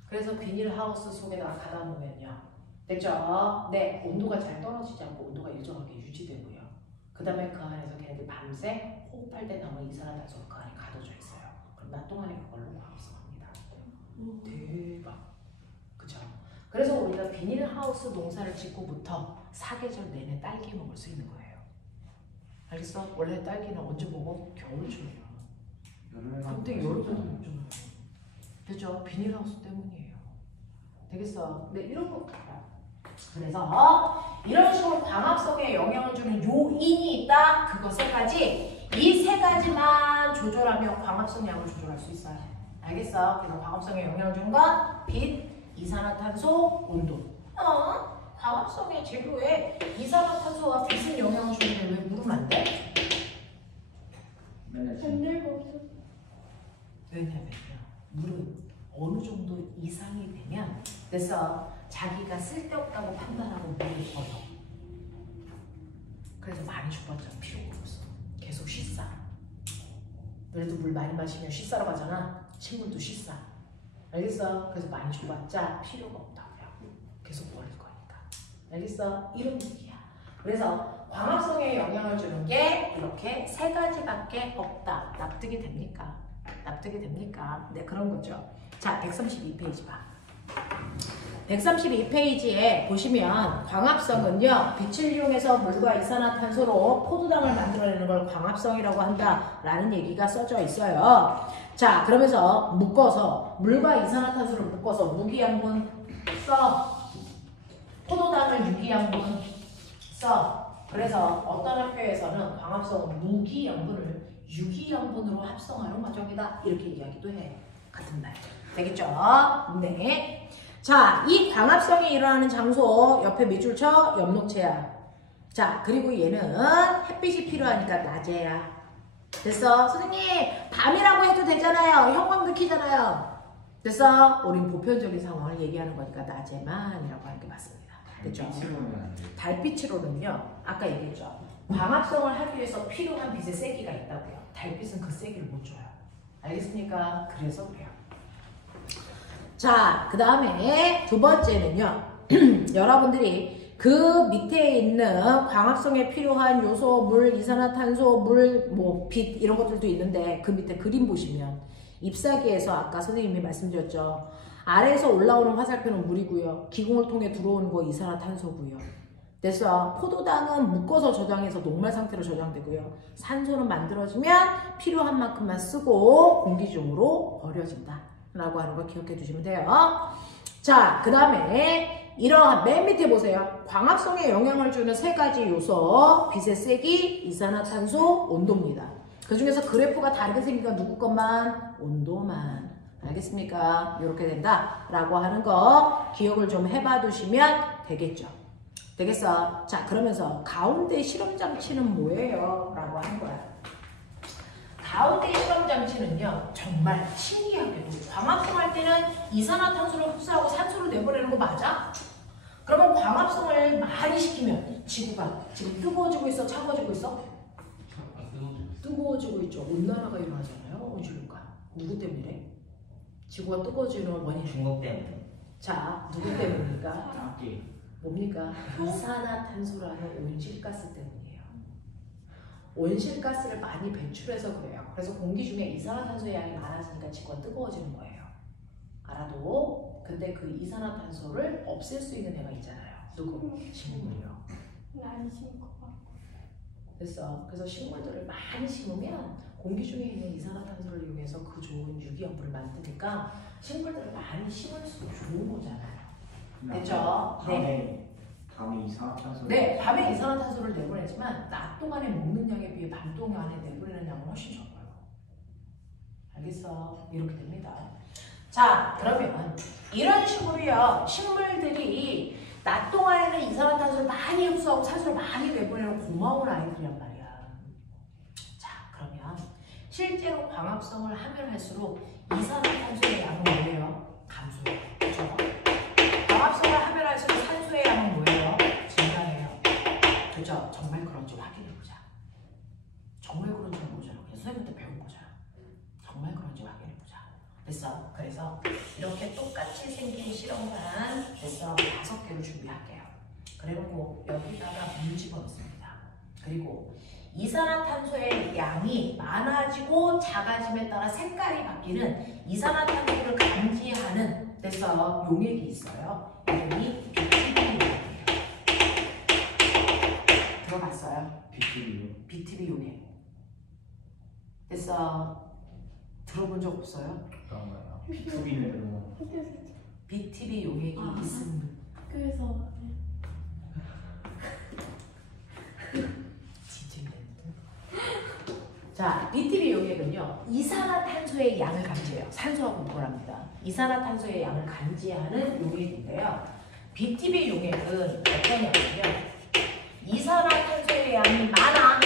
그래서 비닐하우스 속에다가 가다 놓으면요. 됐죠? 네, 온도가 잘 떨어지지 않고 온도가 일정하게 유지되고요. 그 다음에 그 안에서 걔네들 밤새 호흡할 때 나오는 이산화탄소가 그 안에 가둬져 있어요. 그럼 낮 동안에 그걸로 광합성합니다. 대박. 그죠? 그래서 우리가 비닐하우스 농사를 짓고부터 사계절 내내 딸기 먹을 수 있는 거예요. 알겠어? 원래 딸기는 언제 먹어? 겨울쯤이야. 근데 여름에도 먹잖아요. 그죠? 비닐하우스 때문이에요. 되겠어? 네, 이런 거. 그래서 이런 식으로 광합성에 영향을 주는 요인이 있다. 그거 세 가지. 이 세 가지만 조절하면 광합성 양을 조절할 수 있어요. 알겠어? 그래서 광합성에 영향을 주는 건 빛, 이산화탄소, 온도. 광합성의 재료에 이산화탄소와 빛은 영향을 주는데 왜 물으면 안 돼? 왜냐면요. 물은 어느 정도 이상이 되면 그래서 자기가 쓸데없다고 판단하고 물을 버려. 그래서 많이 죽었죠. 필요가 없어. 계속 쉬싸. 그래도 물 많이 마시면 쉬싸러 가잖아. 식물도 쉬싸. 알겠어? 그래서 많이 줘봤자 필요가 없다고요. 계속 버릴 거니까. 알겠어? 이런 얘기야. 그래서 광합성에 영향을 주는 게 이렇게 세 가지밖에 없다. 납득이 됩니까? 납득이 됩니까? 네, 그런 거죠. 자, 132페이지 봐. 132페이지에 보시면 광합성은요, 빛을 이용해서 물과 이산화탄소로 포도당을 만들어내는 걸 광합성이라고 한다라는 얘기가 써져 있어요. 자, 그러면서 묶어서 물과 이산화탄소를 묶어서 무기양분 써. 포도당을 유기양분 써. 그래서 어떤 학교에서는 광합성은 무기양분을 유기양분으로 합성하는 과정이다. 이렇게 이야기도 해. 같은 말. 되겠죠? 네. 자, 이 광합성이 일어나는 장소 옆에 밑줄 쳐. 염록체야. 자, 그리고 얘는 햇빛이 필요하니까 낮에야. 됐어? 선생님, 밤이라고 해도 되잖아요. 형광등 켜잖아요. 됐어? 우린 보편적인 상황을 얘기하는 거니까 낮에만이라고 하는 게 맞습니다. 됐죠? 달빛으로는요, 아까 얘기했죠. 광합성을 하기 위해서 필요한 빛의 세기가 있다고요. 달빛은 그 세기를 못 줘요. 알겠습니까? 그래서 그래요. 자, 그 다음에 두 번째는요. 여러분들이 그 밑에 있는 광합성에 필요한 요소, 물, 이산화탄소, 물, 뭐, 빛 이런 것들도 있는데 그 밑에 그림 보시면 잎사귀에서 아까 선생님이 말씀드렸죠. 아래에서 올라오는 화살표는 물이고요. 기공을 통해 들어오는 거 이산화탄소고요. 그래서 포도당은 묶어서 저장해서 녹말 상태로 저장되고요. 산소는 만들어지면 필요한 만큼만 쓰고 공기 중으로 버려진다 라고 하는 걸 기억해 두시면 돼요. 자, 그 다음에 이러한 맨 밑에 보세요. 광합성에 영향을 주는 세 가지 요소. 빛의 세기, 이산화탄소, 온도입니다. 그 중에서 그래프가 다르게 생기니까 누구 것만? 온도만. 알겠습니까? 이렇게 된다라고 하는 거 기억을 좀 해봐 두시면 되겠죠. 되겠어? 자, 그러면서 가운데 실험장치는 뭐예요? 라고 하는 거야. 가운데 실험장치는요, 정말 신기하게도 광합성할 때는 이산화탄소를 흡수하고 산소를 내보내는 거 맞아? 그러면 광합성을 많이 시키면 지구가 지금 뜨거워지고 있어? 차가워지고 있어? 뜨거워지고 있죠. 온난화가 일어나잖아요. 온실효과. 누구 때문에? 지구가 뜨거워지는 원인. 중국 때문에. 자, 누구 때문입니까? 악기. 뭡니까? 이산화탄소라는 온실가스 때문이에요. 온실가스를 많이 배출해서 그래요. 그래서 공기 중에 이산화탄소의 양이 많아지니까 지구가 뜨거워지는 거예요. 알아도 근데 그 이산화탄소를 없앨 수 있는 애가 있잖아요. 누구? 식물이요. 안 심고. 됐어. 그래서 식물들을 많이 심으면 공기 중에 있는 이산화탄소를 이용해서 그 좋은 유기연분을 만드니까 식물들을 많이 심을수록 좋은 거잖아요. 됐죠? 네. 밤에 이산화탄소. 네, 밤에 이산화탄소를 내보내지만 낮 동안에 먹는 양에 비해 밤 동안에 내보내는 양은 훨씬 적어요. 알겠어? 이렇게 됩니다. 자, 그러면 이런 식으로요, 식물들이 낮 동안에는 이산화탄소를 많이 흡수하고 산소를 많이 내보내는 고마운 아이들이란 말이야. 자, 그러면 실제로 광합성을 하면 할수록 이산화탄소의 양은 뭐예요? 감소해요. 그렇죠? 광합성을 하면 할수록 산소의 양은 뭐예요? 증가해요. 그죠? 정말 그런지 확인해보자. 정말 그런지 모르잖아. 그냥 선생님한테 배운 거잖아. 정말 그런지 확인해보자. 됐어? 그래서 이렇게 똑같이 생긴 실험관 됐어? 5개를 준비할게요. 그리고 여기다가 물 집어넣습니다. 그리고 이산화탄소의 양이 많아지고 작아짐에 따라 색깔이 바뀌는 이산화탄소를 감지하는 됐어? 용액이 있어요. 이름이 BTB 용액이에요. 들어봤어요? BTB요? BTB 용액. 됐어? 들어본 적 없어요? 그런 거요. B2B는 BTB 용액이 있습니다. 학교에서 진짜 힘든데. 자, BTB 용액은요, 이산화탄소의 양을 감지해요. 산소하고 무관합니다. 이산화탄소의 양을 감지하는 용액인데요. BTB 용액은 어떠냐면요, 이산화탄소의 양이 많아.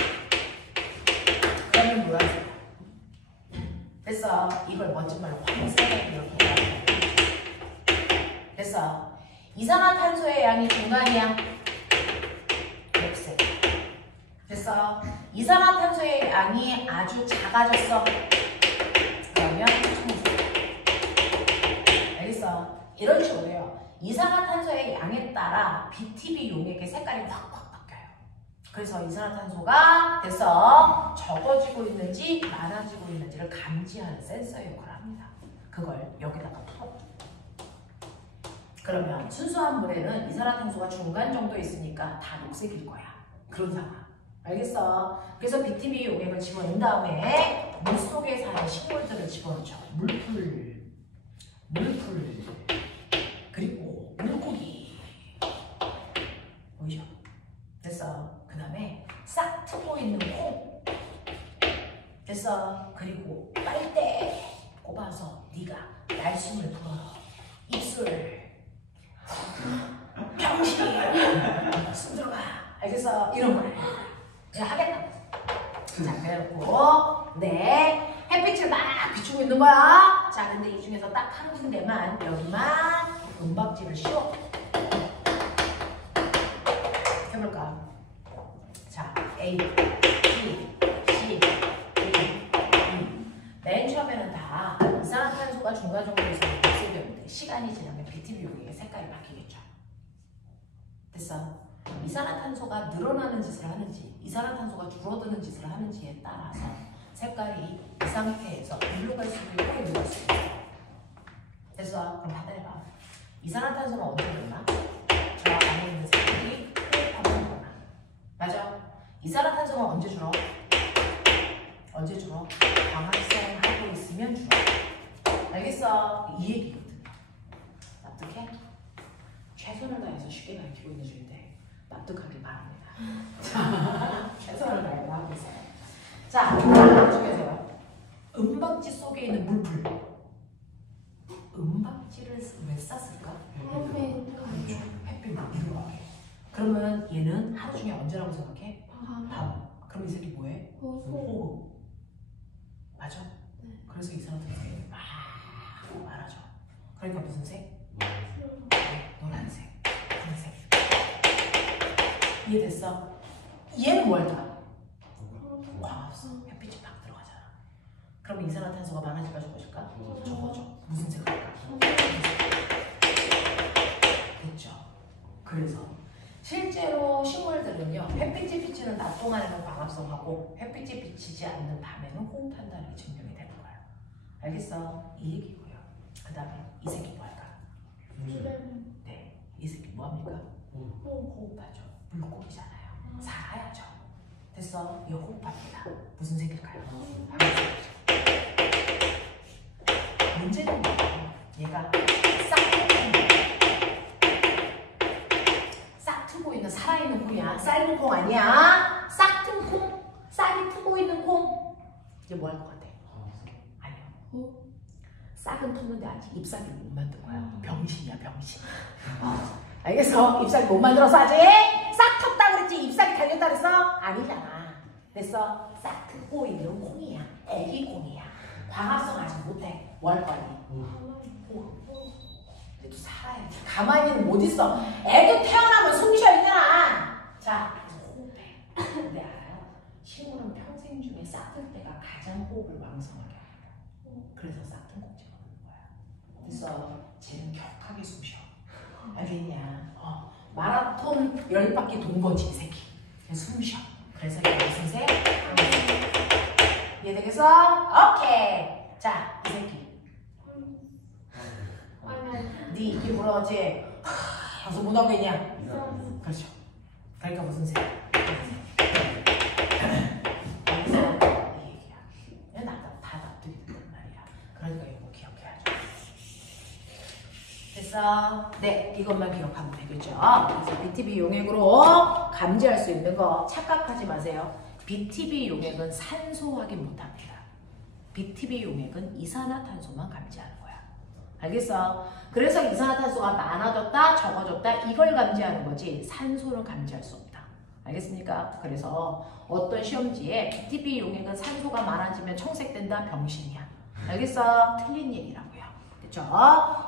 그러면 뭐라고? 됐어. 이걸 멋진 말로 황색을 이렇게 해요. 됐어. 이산화탄소의 양이 중간이야. 녹색. 됐어. 이산화탄소의 양이 아주 작아졌어. 그러면 청색. 알겠어? 이런 식으로요. 이산화탄소의 양에 따라 BTB 용액의 색깔이 확확 바뀌어요. 그래서 이산화탄소가 됐어. 적어지고 있는지 많아지고 있는지를 감지하는 센서의 역할을 합니다. 그걸 여기다가 풀어. 그러면 순수한 물에는 이산화탄소가 중간 정도에 있으니까 다 녹색일 거야. 그런 상황. 알겠어? 그래서 BTB 용액을 집어넣은 다음에 물속에 사는 식물들을 집어넣죠. 물풀, 그리고 물고기. 보이죠? 됐어. 그 다음에 싹 트고 있는 콩. 됐어. 그리고 빨대 꼽아서 네가 날숨을 불어넣어. 입술, 병신, 숨 들어가. 알겠어? 이런 거예요. 그냥 하겠다. 자, 그래갖고 네, 햇빛을 막 비추고 있는 거야. 자, 근데 이 중에서 딱 한 군데만 여기만 은박지를 씌워. 해볼까? 자, A, B, C, D, E. 맨 처음에는 다 이산화탄소가 중간 정도에서 녹색이었는데 시간이 지나면 BTB 용액의 색깔이 바뀌겠죠. 됐어? 이산화탄소가 늘어나는 짓을 하는지 이산화탄소가 줄어드는 짓을 하는지에 따라서 색깔이 이 상태에서 일로 갈 수도 있고 일로 갈 수도 있고. 됐어? 그럼 받아내봐. 이산화탄소는 언제 늘어나? 저 안에 있는 색깔이 호흡하면 늘어나. 맞아? 이산화탄소는 언제 줄어? 언제 줄어? 광합성하고 있으면 줄어. 알겠어? 이 얘기거든. 납득해? 최선을 다해서 쉽게 가르치고 있는 중인데 납득하길 바랍니다. 자, 최선을 다해서 하고 있어요. 자, 중에서요. 은박지 속에 있는 물풀. 은박지를 왜 쌌을까? 햇빛 막히는 거 같아. 그러면 얘는 하루 중에 언제라고 생각해? 밤. 그럼 이 새끼 뭐해? 호흡. 맞아? 네. 그래서 이 사람들이 막 말하죠. 그러니까 무슨 색? 노란색, 푸른색. 이해됐어? 얘는 뭐 할까? 광합성. 햇빛이 막 들어가잖아. 그럼 이산화탄소가 많아질까 적어질까? 적어져. 무슨 색 할까? 됐죠? 그래서 실제로 식물들은요, 햇빛이 비치는 낮 동안에는 광합성하고 햇빛이 비치지 않는 밤에는 호흡한다는 게 증명이 되는 거예요. 알겠어? 이 얘기고요. 그 다음에 이 새끼 뭐 할까? 네, 이 새끼 뭐 합니까? 호흡하죠. 물고기잖아요. 살아야죠. 됐어? 이거 호흡합니다. 무슨 색일까요? 문제는 뭐예요? 얘가 싹 트고 있는 살아있는 콩이야. 쌀은 콩 아니야. 싹 튼 콩, 쌀이 트고 있는 콩. 이제 뭐 할 것 같아? 아니요. 싹은 텄는데 아직 잎사귀를 못 만든 거야. 병신이야, 병신. 알겠어? 잎사귀 못 만들어서 아직 싹 텄다 그랬지? 잎사귀 달렸다 그랬어? 아니잖아. 됐어? 싹 트고 있는 콩이야. 애기 콩이야. 광합성 아직 못해. 뭐 할 거니? 얘도 살아야지. 가만히는 못 있어. 애도 태어나면 숨 쉬어 있잖아. 자, 그래서 호흡해. 근데 알아요? 식물은 평생 중에 싹틀 때가 가장 호흡을 왕성하게 해요. 그래서 싹튼 콩지가 오는 거야. 그래서 쟤는 격하게 숨 쉬어. 알겠냐? 마라톤 10바퀴 돈 거지, 이 새끼. 숨 쉬어. 그래서 이게 무슨 색? 이해되겠어? 오케이. 자, 이 새끼. 네 입이 물어지. 하면서 못 나오겠냐? 그렇죠. 그러니까 무슨 색? 여기서 이 얘기야. 다 납득이 된단 말이야. 그러니까 이거 기억해야죠. 됐어? 네, 이것만 기억하면 되겠죠. 그래서 BTB 용액으로 감지할 수 있는 거 착각하지 마세요. BTB 용액은 산소 확인 못합니다. BTB 용액은 이산화탄소만 감지하는 거야. 알겠어? 그래서 이산화탄소가 많아졌다, 적어졌다 이걸 감지하는 거지 산소를 감지할 수 없다. 알겠습니까? 그래서 어떤 시험지에 BTB 용액은 산소가 많아지면 청색된다, 병신이야. 알겠어? 틀린 얘기라고요. 됐죠?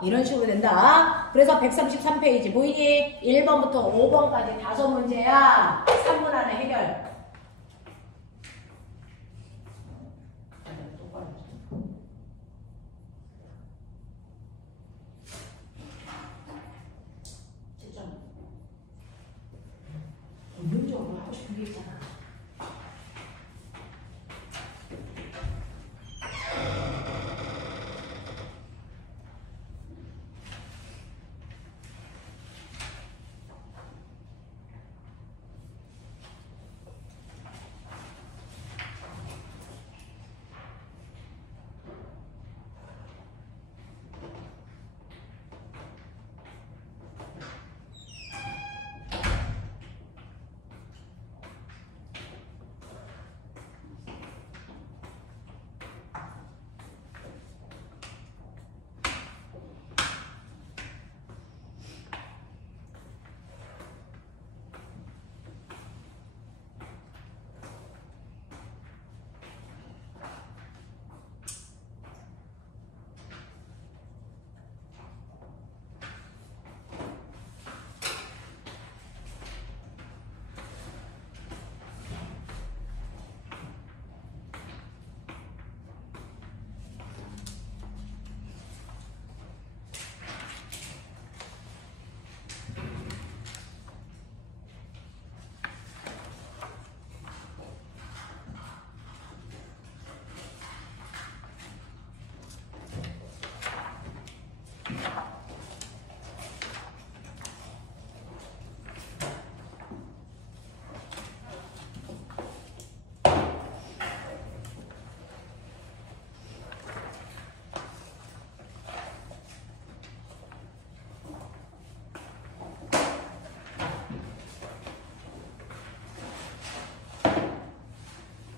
이런 식으로 된다. 그래서 133페이지 보이니? 1번부터 5번까지 5문제야. 3분 안에 해결. 본능적으로 하고 싶은 게 있잖아.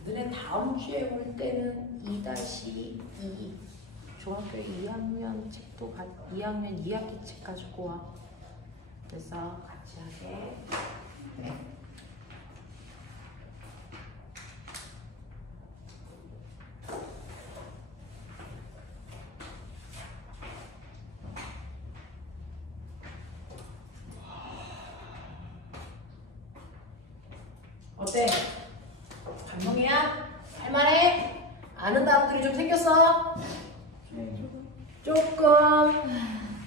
너네 다음 주에 올 때는 2-2 중학교 2학년 책도 2학년 2학기 책 가지고 와. 그래서 같이 하게. 어때? 감동이야? 할만해? 아는 단어들이 좀 생겼어? 네. 조금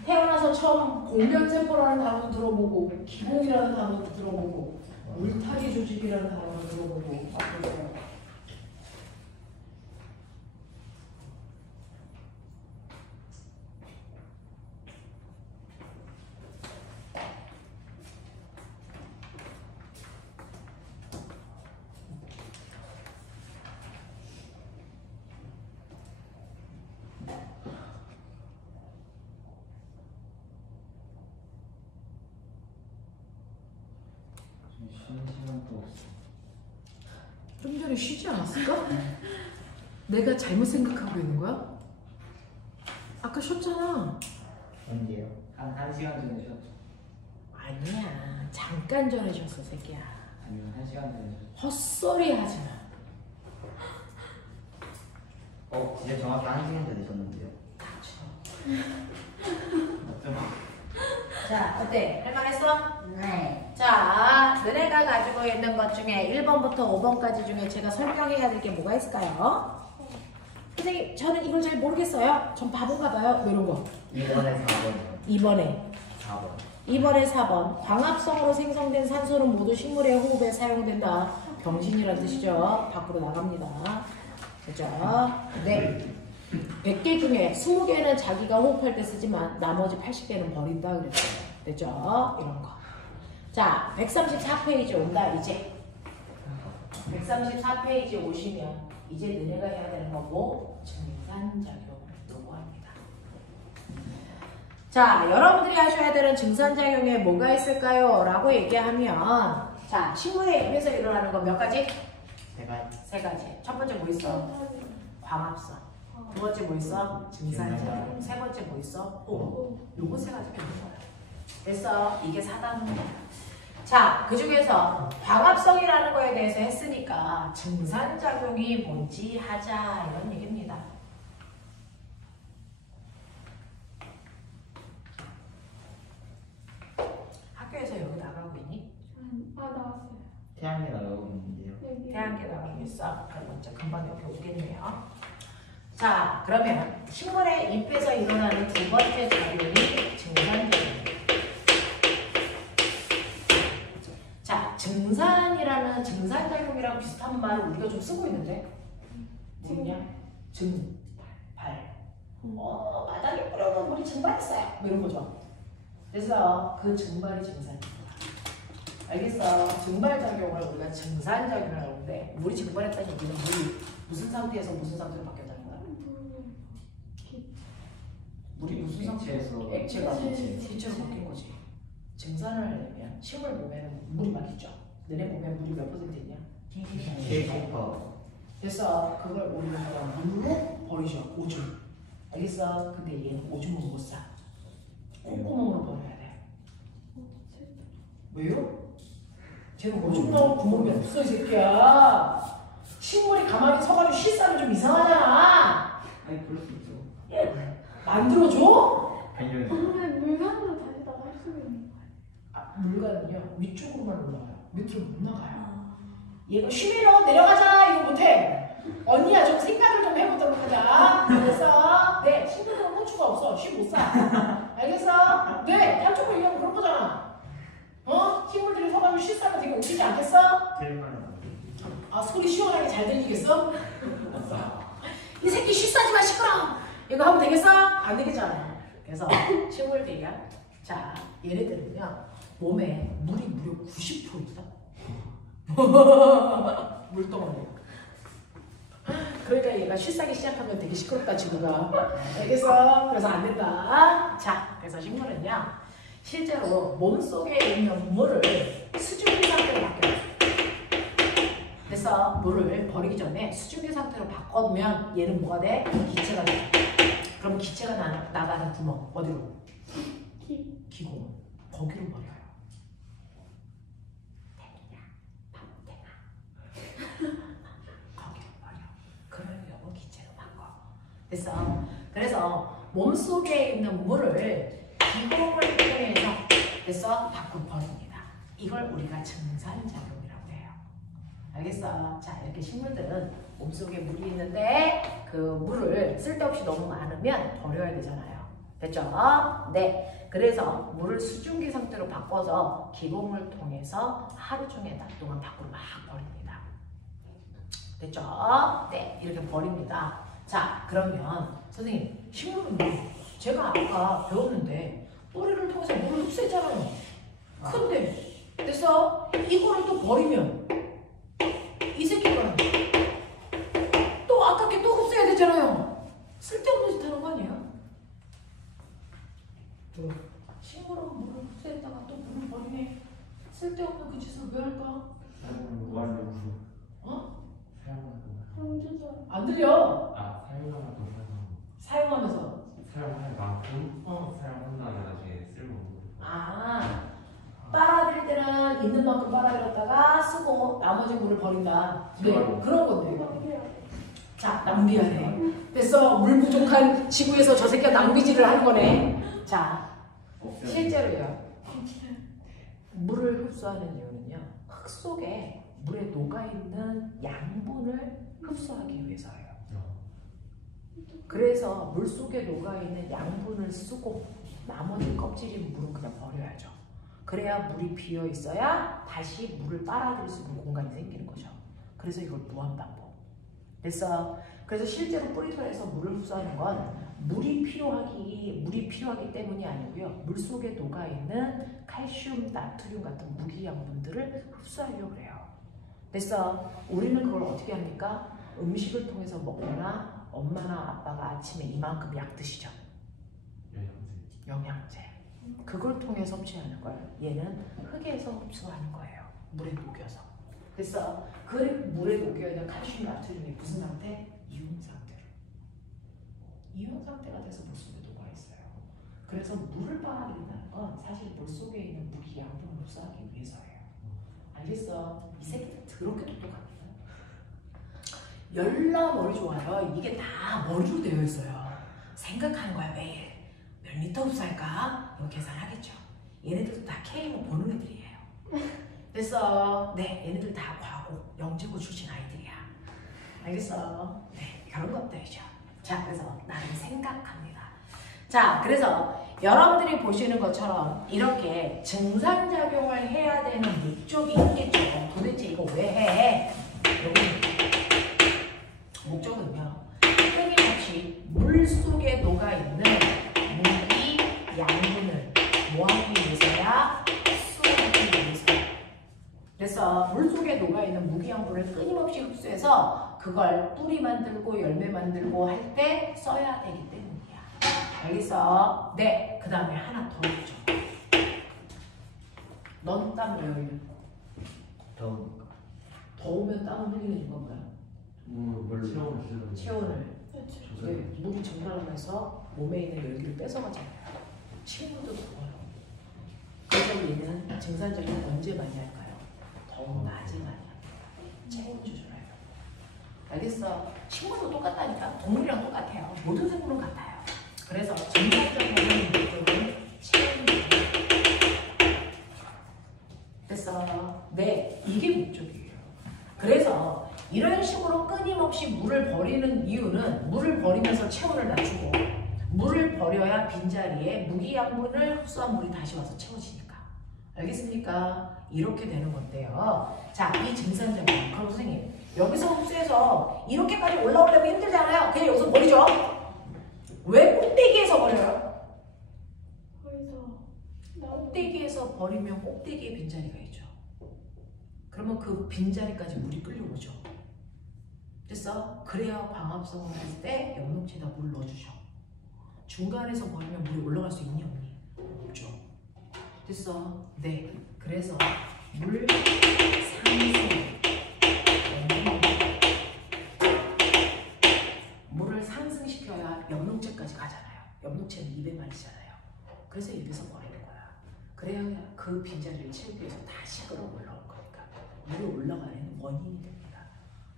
태어나서 처음 공변세포라는 단어도 들어보고 기공이라는 단어도 들어보고 울타리 조직이라는 단어도 들어보고 어떠세요? 쉬는 시간도 없어. 좀 전에 쉬지 않았을까? 내가 잘못 생각하고 있는 거야? 아까 쉬었잖아. 언제요? 한 시간 전에 쉬었죠. 아니야. 잠깐 전에 쉬었어, 새끼야. 아니면 1시간 전에 쉬었죠. 헛소리 하지 마. 진짜 정확히 1시간 전에 셨는데요. 어떤 자, 어때? 할만했어? 네. 자, 너네가 가지고 있는 것 중에 1번부터 5번까지 중에 제가 설명해야 될 게 뭐가 있을까요? 선생님, 저는 이걸 잘 모르겠어요. 전 바본가 봐요. 뭐 이런 거. 2번에 4번. 2번에. 4번. 2번에 4번. 광합성으로 생성된 산소는 모두 식물의 호흡에 사용된다. 병신이라는 뜻이죠. 밖으로 나갑니다. 그죠? 네. 100개 중에 20개는 자기가 호흡할 때 쓰지만 나머지 80개는 버린다 그랬어요. 됐죠? 이런 거. 자, 134페이지 온다, 이제. 134페이지 오시면 이제 너네가 해야 되는 거고 증산작용 요구합니다. 자, 여러분들이 하셔야 되는 증산작용에 뭐가 있을까요? 라고 얘기하면 자, 식물의 입에서 일어나는 건 몇 가지? 제가 세 가지. 첫 번째 뭐 있어? 광합성. 두 번째 뭐 있어? 증산작용. 세 번째 뭐 있어? 호흡. 요거 세 가지 있는 거야. 그래서 이게 4단원이야. 자, 그 중에서 광합성이라는 거에 대해서 했으니까 증산작용이 뭔지 하자 이런 얘기입니다. 학교에서 여기 나가고 있니? 나왔어요. 태양이 나가고 있는데요. 여기. 태양계 나가고 있어. 그럼 먼저 금방 옆에 오겠네요. 자, 그러면 식물의 잎에서 일어나는 두 번째 작용이 증산작용이에요. 자, 증산이라는 증산작용이랑 비슷한 말을 우리가 좀 쓰고 있는데 뭐냐? 증발. 바닥에 뿌려놓은 물이 증발했어요. 뭐 이런 거죠. 그래서 그 증발이 증산입니다. 알겠어? 증발작용을 우리가 증산작용을 하는데 물이 증발했다는 얘기는 물이 무슨 상태에서 무슨 상태로 바뀌었다는 거야? 물이 무슨 상태에서 액체가 기체로 바뀐 거지. 증산을 하려면 식물 몸에는 물이 막 있죠. 너네 몸에 물이 몇 퍼센트 있냐? K-팝. 그래서 그걸 우리가 물로 버리죠. 오줌. 알겠어? 근데 얘는 오줌은 못 사. 콧구멍으로 버려야 돼. 왜요? 쟤는 오줌 나올 구멍이 없어, 이 새끼야. 식물이 가만히 서가지고 실싸면 좀 이상하잖아. 아니 그럴 수 있죠. 만들어줘? 아니요. 그러면 물건으로 다시다가 할 수 있는 거예요. 아, 물건은요 위쪽으로만 올라가요. 밑으로 못 나가요. 얘가 쉬미로 내려가자. 이거 못해. 언니야 좀 생각을 좀 해보도록 하자. 알겠어? 네, 친구들은 호추가 없어. 쉬 못 사. 알겠어? 네, 한쪽으로 얘기하면 그런 거잖아. 식물들이 서가지고 쉬 싸면 되게 웃기지 않겠어? 틀만. 아, 소리 시원하게 잘 들리겠어? 이 새끼 쉬 싸지 마, 시끄러워. 이거 하면 되겠어? 안 되겠잖아. 그래서 식물들이야. 자, 얘네들은요 몸에 물이 무려 90% 있다. 물덩어리. 그러니까 얘가 쉬싸기 시작하면 되게 시끄럽다 지구가. 알겠어? 그래서 안 된다. 자, 그래서 식물은요 실제로 몸속에 있는 물을 수증기 상태로 바뀌어요. 그래서 됐어. 물을 버리기 전에 수증기 상태로 바꿔두면 얘는 뭐가 돼? 기체가 돼. 그럼 기체가 나가는 구멍 어디로? 기공. 거기로 버려요. 거기로 버려. 그러려고 기체로 바꿔. 됐어. 그래서 몸속에 있는 물을 기공을 통해서 됐어? 밖으로 버립니다. 이걸 우리가 증산작용이라고 해요. 알겠어? 자, 이렇게 식물들은 몸속에 물이 있는데 그 물을 쓸데없이 너무 많으면 버려야 되잖아요. 됐죠? 네. 그래서 물을 수증기 상태로 바꿔서 기공을 통해서 하루 중에 낮 동안 밖으로 막 버립니다. 됐죠? 네. 이렇게 버립니다. 자, 그러면 선생님, 식물은 뭐? 제가 아까 배웠는데 뿌리를 통해서 물을 흡수했잖아요. 근데 됐어? 이거를 또 버리면 이 새끼가 또 아깝게 또 흡수해야 되잖아요. 쓸데없는 짓 하는 거 아니에요? 식물은 물을 흡수했다가 또 물을 버리네. 쓸데없는 그 짓을 왜 할까? 무한력수. 어? 경주자. 안 들려. 사용하면 또 사용하면서. 사용할 만큼 어. 사용한 다음에 나중에 쓸모없는 아, 빨아들일 때는 있는 만큼 빨아들였다가 쓰고 나머지 물을 버린다. 네, 그런 건데. 자, 낭비하네. 됐어. 물 부족한 지구에서 저 새끼가 낭비질을 하는 거네. 자, 실제로요. 물을 흡수하는 이유는요. 흙 속에 물에 녹아있는 양분을 흡수하기 위해서예요. 그래서 물 속에 녹아있는 양분을 쓰고 나머지 껍질인 물은 그냥 버려야죠. 그래야 물이 비어 있어야 다시 물을 빨아들일 수 있는 공간이 생기는 거죠. 그래서 이걸 무한반복. 그래서 실제로 뿌리털에서 물을 흡수하는 건 물이 필요하기 때문이 아니고요. 물 속에 녹아 있는 칼슘, 나트륨 같은 무기 양분들을 흡수하려고 그래요. 우리는 그걸 어떻게 합니까? 음식을 통해서 먹거나 엄마나 아빠가 아침에 이만큼 약 드시죠. 영양제. 그걸 통해서 섭취하는 거예요. 얘는 흙에서 흡수하는 거예요. 물에 녹여서. 그 물에 녹여있는 칼슘, 나트륨이 무슨 상태? 이온 상태로. 이온 상태가 돼서 물 속에 녹아있어요. 그래서 물을 빨아들인다는 건 사실 물 속에 있는 무기 양분을 흡수하기 위해서예요. 알겠어? 이 새끼들 더럽게 똑똑합니다. 열나 머리 좋아요. 이게 다 머리로 되어 있어요. 생각하는 거야 매일. 몇 리터 흡수할까? 이거 계산하겠죠. 얘네들도 다 K로 보는 애들이에요. 네, 얘네들 다 과고 영재고 출신 아이들이야. 알겠어? 네, 그런 것들이죠. 자, 그래서 나는 생각합니다. 자, 그래서 여러분들이 보시는 것처럼 이렇게 증산작용을 해야 되는 목적이 있겠죠. 도대체 이거 왜 해? 여기 목적은요. 끊임없이 물 속에 녹아있는 무기 양분을 뭐하기 위해서야? 흡수하기 위해서. 그래서 물 속에 녹아있는 무기 양분을 끊임없이 흡수해서 그걸 뿌리 만들고 열매 만들고 할 때 써야 되기 때문이야. 알겠어? 네. 그 다음에 하나 더 있죠. 넌 땀 왜 흘려? 더우니까. 더우면 땀을 흘리는 건가요? 체온을 체온을. 네, 물이 증발하면서 몸에 있는 열기를 뺏어가잖아요. 친구도 더워요. 그래서 얘는 증산작용 언제 많이 할까요? 더운 낮에 많이 합니다. 체온 조절해요. 알겠어? 친구도 똑같다니까. 동물이랑 똑같아요. 모든 생물은 같아요. 그래서 증산작용의 목적은 체온 조절. 됐어? 네, 이게 목적이에요. 그래서 이런 식으로 끊임없이 물을 버리는 이유는 물을 버리면서 체온을 낮추고 물을 버려야 빈자리에 무기양분을 흡수한 물이 다시 와서 채워지니까. 알겠습니까? 이렇게 되는 건데요. 자, 이 증산작용. 그럼 선생님, 여기서 흡수해서 이렇게까지 올라오려면 힘들잖아요. 그냥 여기서 버리죠. 왜 꼭대기에서 버려요? 꼭대기에서 버리면 꼭대기에 빈자리가 있죠. 그러면 그 빈자리까지 물이 끌려오죠. 됐어? 그래야 광합성을 할 때 영농지에다 물 넣어주죠. 중간에서 버리면 물이 올라갈 수 있니 없니? 없죠. 됐어? 네. 그래서 물 상승 염록체는 200마리잖아요. 그래서 입에서 뭐 하는 거야? 그래야 그 빈자리를 채우기 위해서 다시 끌어올라올 거니까 물이 올라가는 원인이 됩니다.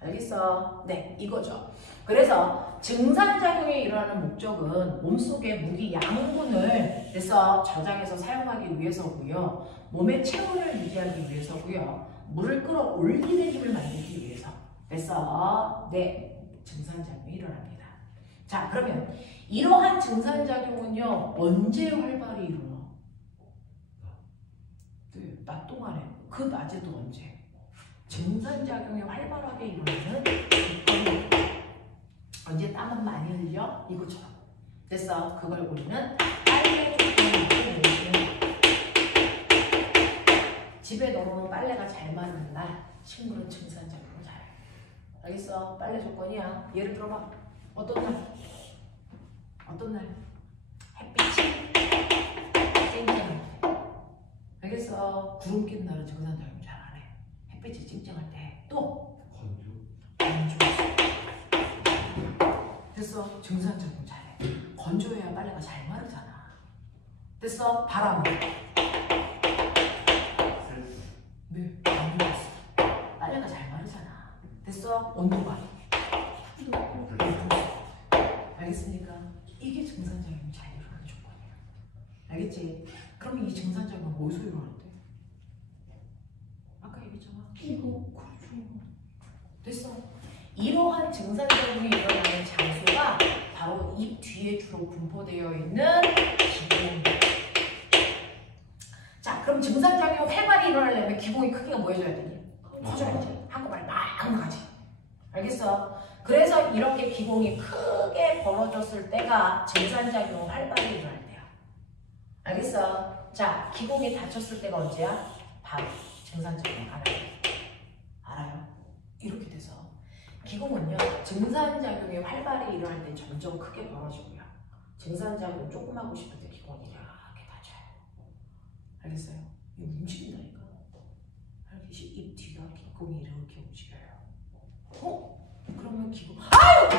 알겠어? 네, 이거죠. 그래서 증산작용이 일어나는 목적은 몸속의 무기 양분을 그래서 저장해서 사용하기 위해서고요. 몸의 체온을 유지하기 위해서고요. 물을 끌어올리는 힘을 만들기 위해서. 그래서 네, 증산작용이 일어납니다. 자, 그러면 이러한 증산작용은요. 언제 활발히 일어나? 네, 낮 동안에. 그 낮에도 언제? 증산작용이 활발하게 일어나는 언제 땀은 많이 흘려? 이거처럼. 됐어. 그걸 우리는 빨래 조건이라고 집에 넣어놓은 빨래가 잘 마르는 날 식물은 증산작용을 잘해. 알겠어? 빨래 조건이야. 예를 들어봐. 어떤 날? 어떤 날? 햇빛이 쨍쨍할 때. 알겠어? 구름 낀 날은 증산작용 잘 안 해. 햇빛이 쨍쨍할 때. 또 건조. 됐어? 증산작용 잘해. 건조해야 빨래가 잘 마르잖아. 됐어? 바람. 네, 건조했어. 빨래가 잘 마르잖아. 됐어? 온도가. 알겠습니까? 이게 증산작용이 잘 일어나는 조건이야. 알겠지? 그러면 이 증산작용은 어디서 일어나는데? 아까 얘기했잖아. 이거. 그렇죠. 됐어. 이러한 증산작용이 일어나는 장소가 바로 입 뒤에 주로 분포되어 있는 기공입니다. 자, 그럼 증산작용이 활발히 일어나려면 기공의 크기가 뭐 해줘야 되니? 커져야지. 한꺼번에 막 나가지. 알겠어? 그래서 이렇게 기공이 크게 벌어졌을 때가 증산작용 활발히 일어날 때야. 알겠어? 자, 기공이 닫혔을 때가 언제야? 바로 증산작용 알아요? 이렇게 돼서 기공은요, 증산작용이 활발히 일어날 때 점점 크게 벌어지고요. 증산작용 조금 하고 싶을 때 기공이 이렇게 닫혀요. 알겠어요? 이거 움직인다니까. 알겠지? 입 뒤가 기공이 이렇게 움직여요. 그러면 기공, 아유!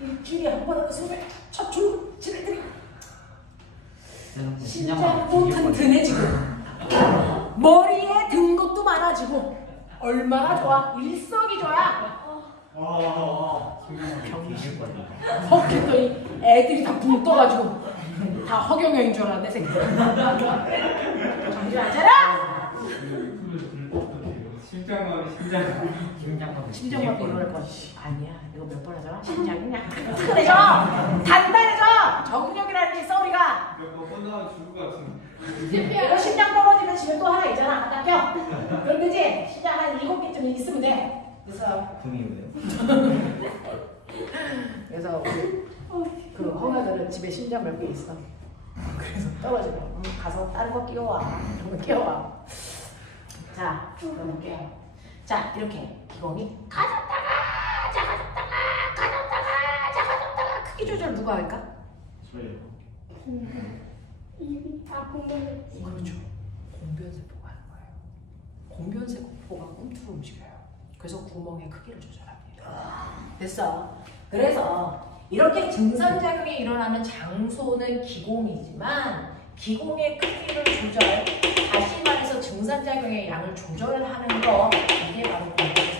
일주일에 한 번 하는 순간 첫 줄, 지네들이 심장도 튼튼해 지금. 머리에 든 것도 많아지고 얼마나 좋아. 일석이조야. 했더니 애들이 다 붕 떠가지고 다 허경영인 줄 알았네 새끼. 정신 안 차려? 심장마비 일어날 것 아니야. 이거 몇 번 하잖아. 심장이 그냥 튼튼해져. 단단해져. 정력이라는 게 있어 우리가. 몇번 끝나면 죽을 것 같은데. 이거 심장 떨어지면 집에 또 하나 있잖아. 갖다 껴. 그럼 되지? 심장 한 7개쯤 있으면 돼. 그래서 금이 왜요? 그래서 그 허가들은 집에 심장 몇 개 있어. 그래서 떨어지면 가서 다른 거 끼워와. 이런 거 끼워와. 자, 그럼 볼게요. 자, 이렇게 기공이 가졌다가 작아졌다가 크기 조절 누가 할까? 저예요. 입이 다 보면 그렇죠. 공변세포가 하는 거예요. 공변세포가 꿈틀어 움직여요. 그래서 구멍의 크기를 조절합니다. 됐어. 그래서 이렇게 증산작용이 일어나는 장소는 기공이지만 기공의 크기를 조절, 다시 말해서 증산작용의 양을 조절하는 거, 이게 바로 공변세포.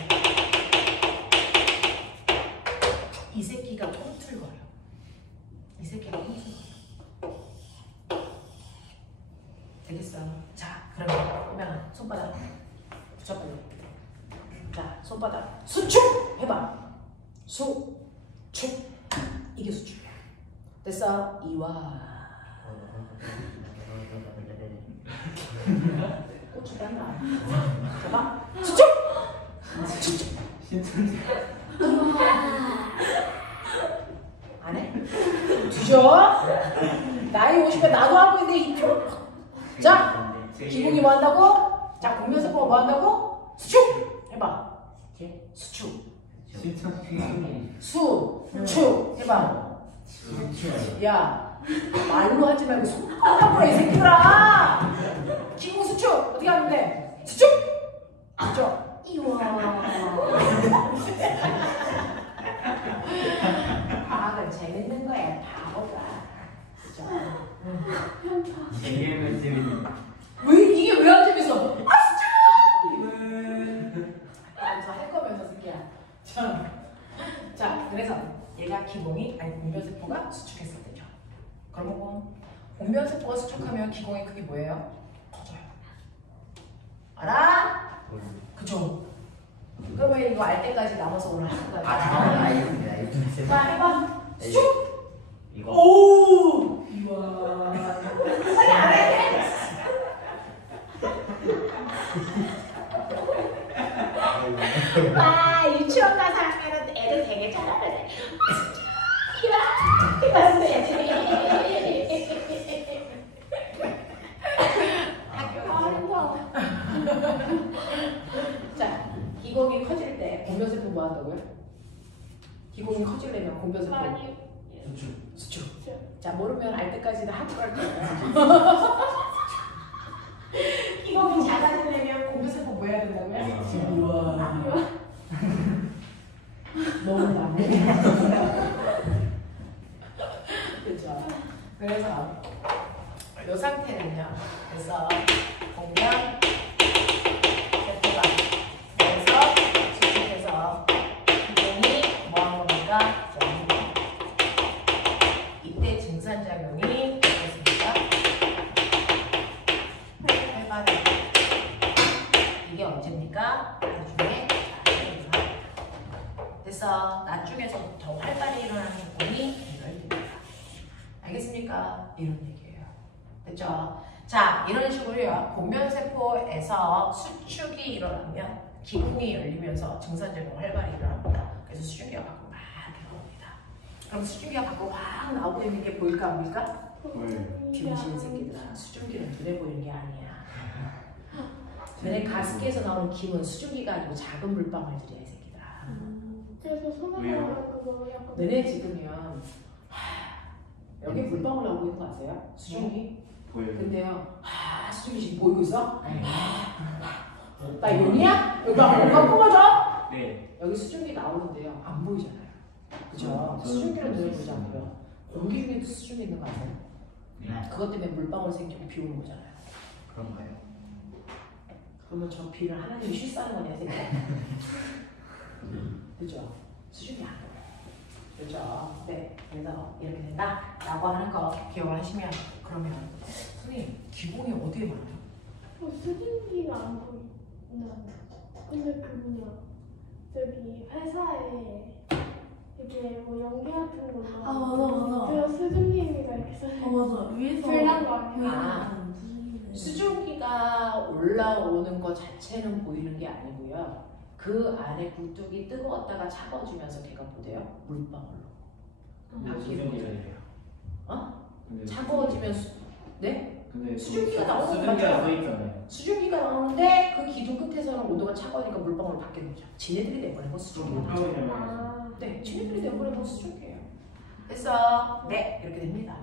이 새끼가 꿈틀거려. 이 새끼가 꿈틀거려. 되겠어. 자, 그러면 호명아 손바닥 붙여볼래? 자, 손바닥 수축 해봐. 수축. 이게 수축이야. 됐어? 이와 고추 딴다. 해봐. 수축. 수축. 안 해? 뒤져. 나이 50에 나도 하고 있는데 이 표. 자, 기공이 뭐 한다고? 자, 공변세포가 뭐 한다고? 수축! 해봐. 수축. 수축. 해봐. 야, 말로 하지 말고 손바닥으로 이 새끼들아! 기공 수축! 어떻게 하면 돼? 수축! 수축! 이와. 공면세포가 수축하면 기공의 크기 뭐예요? 커져요. 알아? 그죠? 그러면 이거 알 때까지 남아서 오늘 할 거야. 잠깐만 알겠습니다. 이거 자, 해봐. 수축. 이거 오! 이야. 빨리 안 해. 와, 유치원 가서 하면 애들 되게 잘하네. 이야, 맞네. 자, 기공이 커질 때 공변세포 뭐 한다고요? 기공이 커지려면 공변세포 많이 수축. 자, 모르면 알 때까지 다 하고 갈 거예요. 기공이 작아지려면 공변세포 뭐 해야 된다고요? 우와. 너무 많네. 그렇죠. 그래서 이 상태는요. 그래서 공변 세포가 그래서 수축해서 기공이 뭐한 겁니까? 이때 증산작용이 어떻습니까? 활발해. 이게 언제입니까? 나중에 그래서 나중에서 더 활발히 일어나는 부분이 이럴 때입니다. 알겠습니까? 이런 얘기예요. 됐죠? 자, 이런 식으로요. 공면세포에서 수축이 일어나면 기공이 열리면서 증산작용 활발히 일어납니다. 그래서 수증기가 밖으로 막 들어옵니다. 그럼 수증기가 밖으로 확 나오고 있는 게 보일까 안 보일까? 병신 새끼들아, 수증기는 눈에 보이는 게 아니야. 눈에 가습기에서 나오는 기는 수증기가 아니고 작은 물방울들이야, 이 새끼들아. 그래서 소나무랑 그거 약간 너네 지금요. 여기 물방울 나오고 있는 거 아세요? 수증기? 보여요. 근데요. 수증기 지금 보이고 있어? 나 용이야? 여기 막 뽑아줘? 네. 여기 수증기 나오는데요. 안 보이잖아요. 그죠? 저는 수증기는 눈에 보지 않고요. 공기 중에도 수증기 있는 거 아세요? 네. 그것 때문에 물방울 생기고 비 오는 거잖아요. 그런가요? 그러면 저 비를 하나님이 실수하는 거냐, 새끼. 그죠? 수준이 안 보여요. 그죠? 네. 그래서 이렇게 된다. 라고 하는 거 기억을 하시면, 그러면, 선생님, 기공이 어디에 많아요? 수증기가 안 보인다. 근데 그 뭐냐 저기 회사에 이게 뭐 연기 같은 거 아, 맞아. 그 수증기가 이렇게 써 맞아. 위에서 불난 거 아니야? 아, 수증기가 올라오는 것 자체는 보이는 게 아니고요. 그 안에 굴뚝이 뜨거웠다가 차가워지면서 걔가 뭐돼요? 물방울로. 수증기래요. 어? 근데 차가워지면 네? 근데 수증기가 나오는 거 수증기가 맞잖아. 써 있잖아요. 수증기가 나오는데 그 기둥 끝에서는 온도가 차가우니까 물방울로 바뀌는 거죠. 지네들이 내보낸 건 수증기가 나죠. 아, 네, 지네들이 내보낸 건 수증기예요. 그래서 네, 이렇게 됩니다.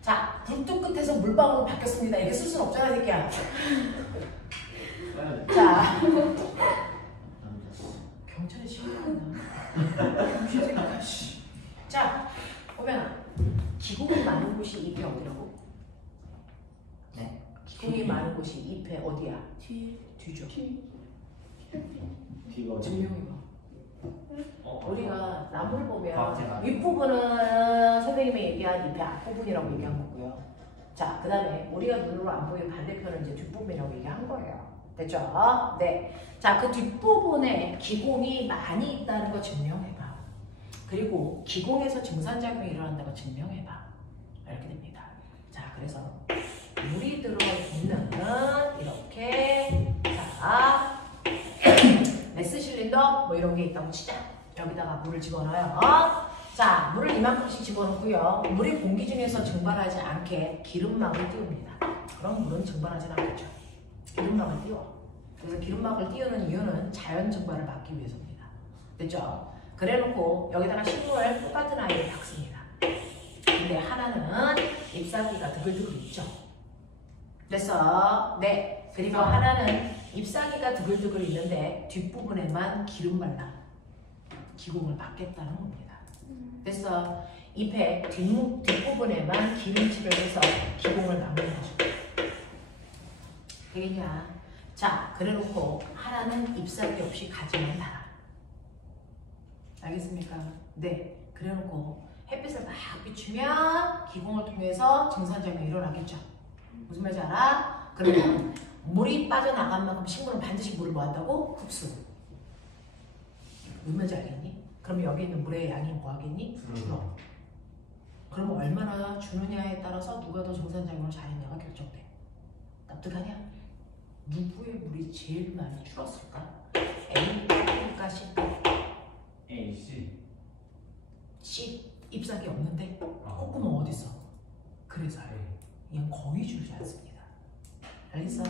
자, 굴뚝 끝에서 물방울로 바뀌었습니다. 이게 쓸 수는 없잖아, 새끼야. 자, 경찰에 신고한다. 무시새끼야, 씨. 자, 보면 기공이 많은 곳이 잎의 어디라고? 네. 기공이 많은 곳이 잎의 어디야? 뒤죠. 뒤가 증명해봐. 우리가 나무를 과학자가 보면 윗부분은 선생님이 얘기한 잎의 앞부분이라고 얘기한 거고요. 자, 그 다음에 우리가 눈으로 안 보이는 반대편은 이제 뒷부분이라고 얘기한 거예요. 됐죠? 네. 자, 그 뒷부분에 기공이 많이 있다는 거 증명해봐. 그리고 기공에서 증산작용이 일어난다고 증명해봐. 이렇게 됩니다. 자, 그래서 물이 들어있는 이렇게 자 메스 실린더 뭐 이런 게 있다고 치자. 여기다가 물을 집어넣어요. 자, 물을 이만큼씩 집어넣고요. 물이 공기 중에서 증발하지 않게 기름막을 띄웁니다. 그럼 물은 증발하지 않겠죠. 기름막을 띄워. 그래서 기름막을 띄우는 이유는 자연 증발을 막기 위해서입니다. 됐죠? 그래놓고 여기다가 식물을 똑같은 아이를 박습니다. 근데 하나는 잎사귀가 드글드글 있죠. 됐어? 네. 그리고 하나는 잎사귀가 드글드글 있는데 뒷부분에만 기름 발라 기공을 막겠다는 겁니다. 됐어? 잎의 뒷부분에만 기름칠을 해서 기공을 막는 거죠. 되겠냐? 자, 그래놓고 하나는 잎사귀 없이 가지만 달아. 알겠습니까? 네. 그래놓고 햇빛을 막 비추면 기공을 통해서 증산작용이 일어나겠죠. 무슨 말인지 알아? 그러면 물이 빠져나간 만큼 식물은 반드시 물을 뭐 한다고? 흡수. 무슨 말인지 알겠니? 그럼 여기 있는 물의 양이 뭐 하겠니? 줄어. 그럼 얼마나 주느냐에 따라서 누가 더 증산작용을 잘했냐가 결정돼. 납득하냐? 누구의 물이 제일 많이 줄었을까? A일까 C일까? A, C. C 잎사귀 없는데 콧구멍 어디 있어? 그래서 얘는 거의 줄지 않습니다. 알겠어?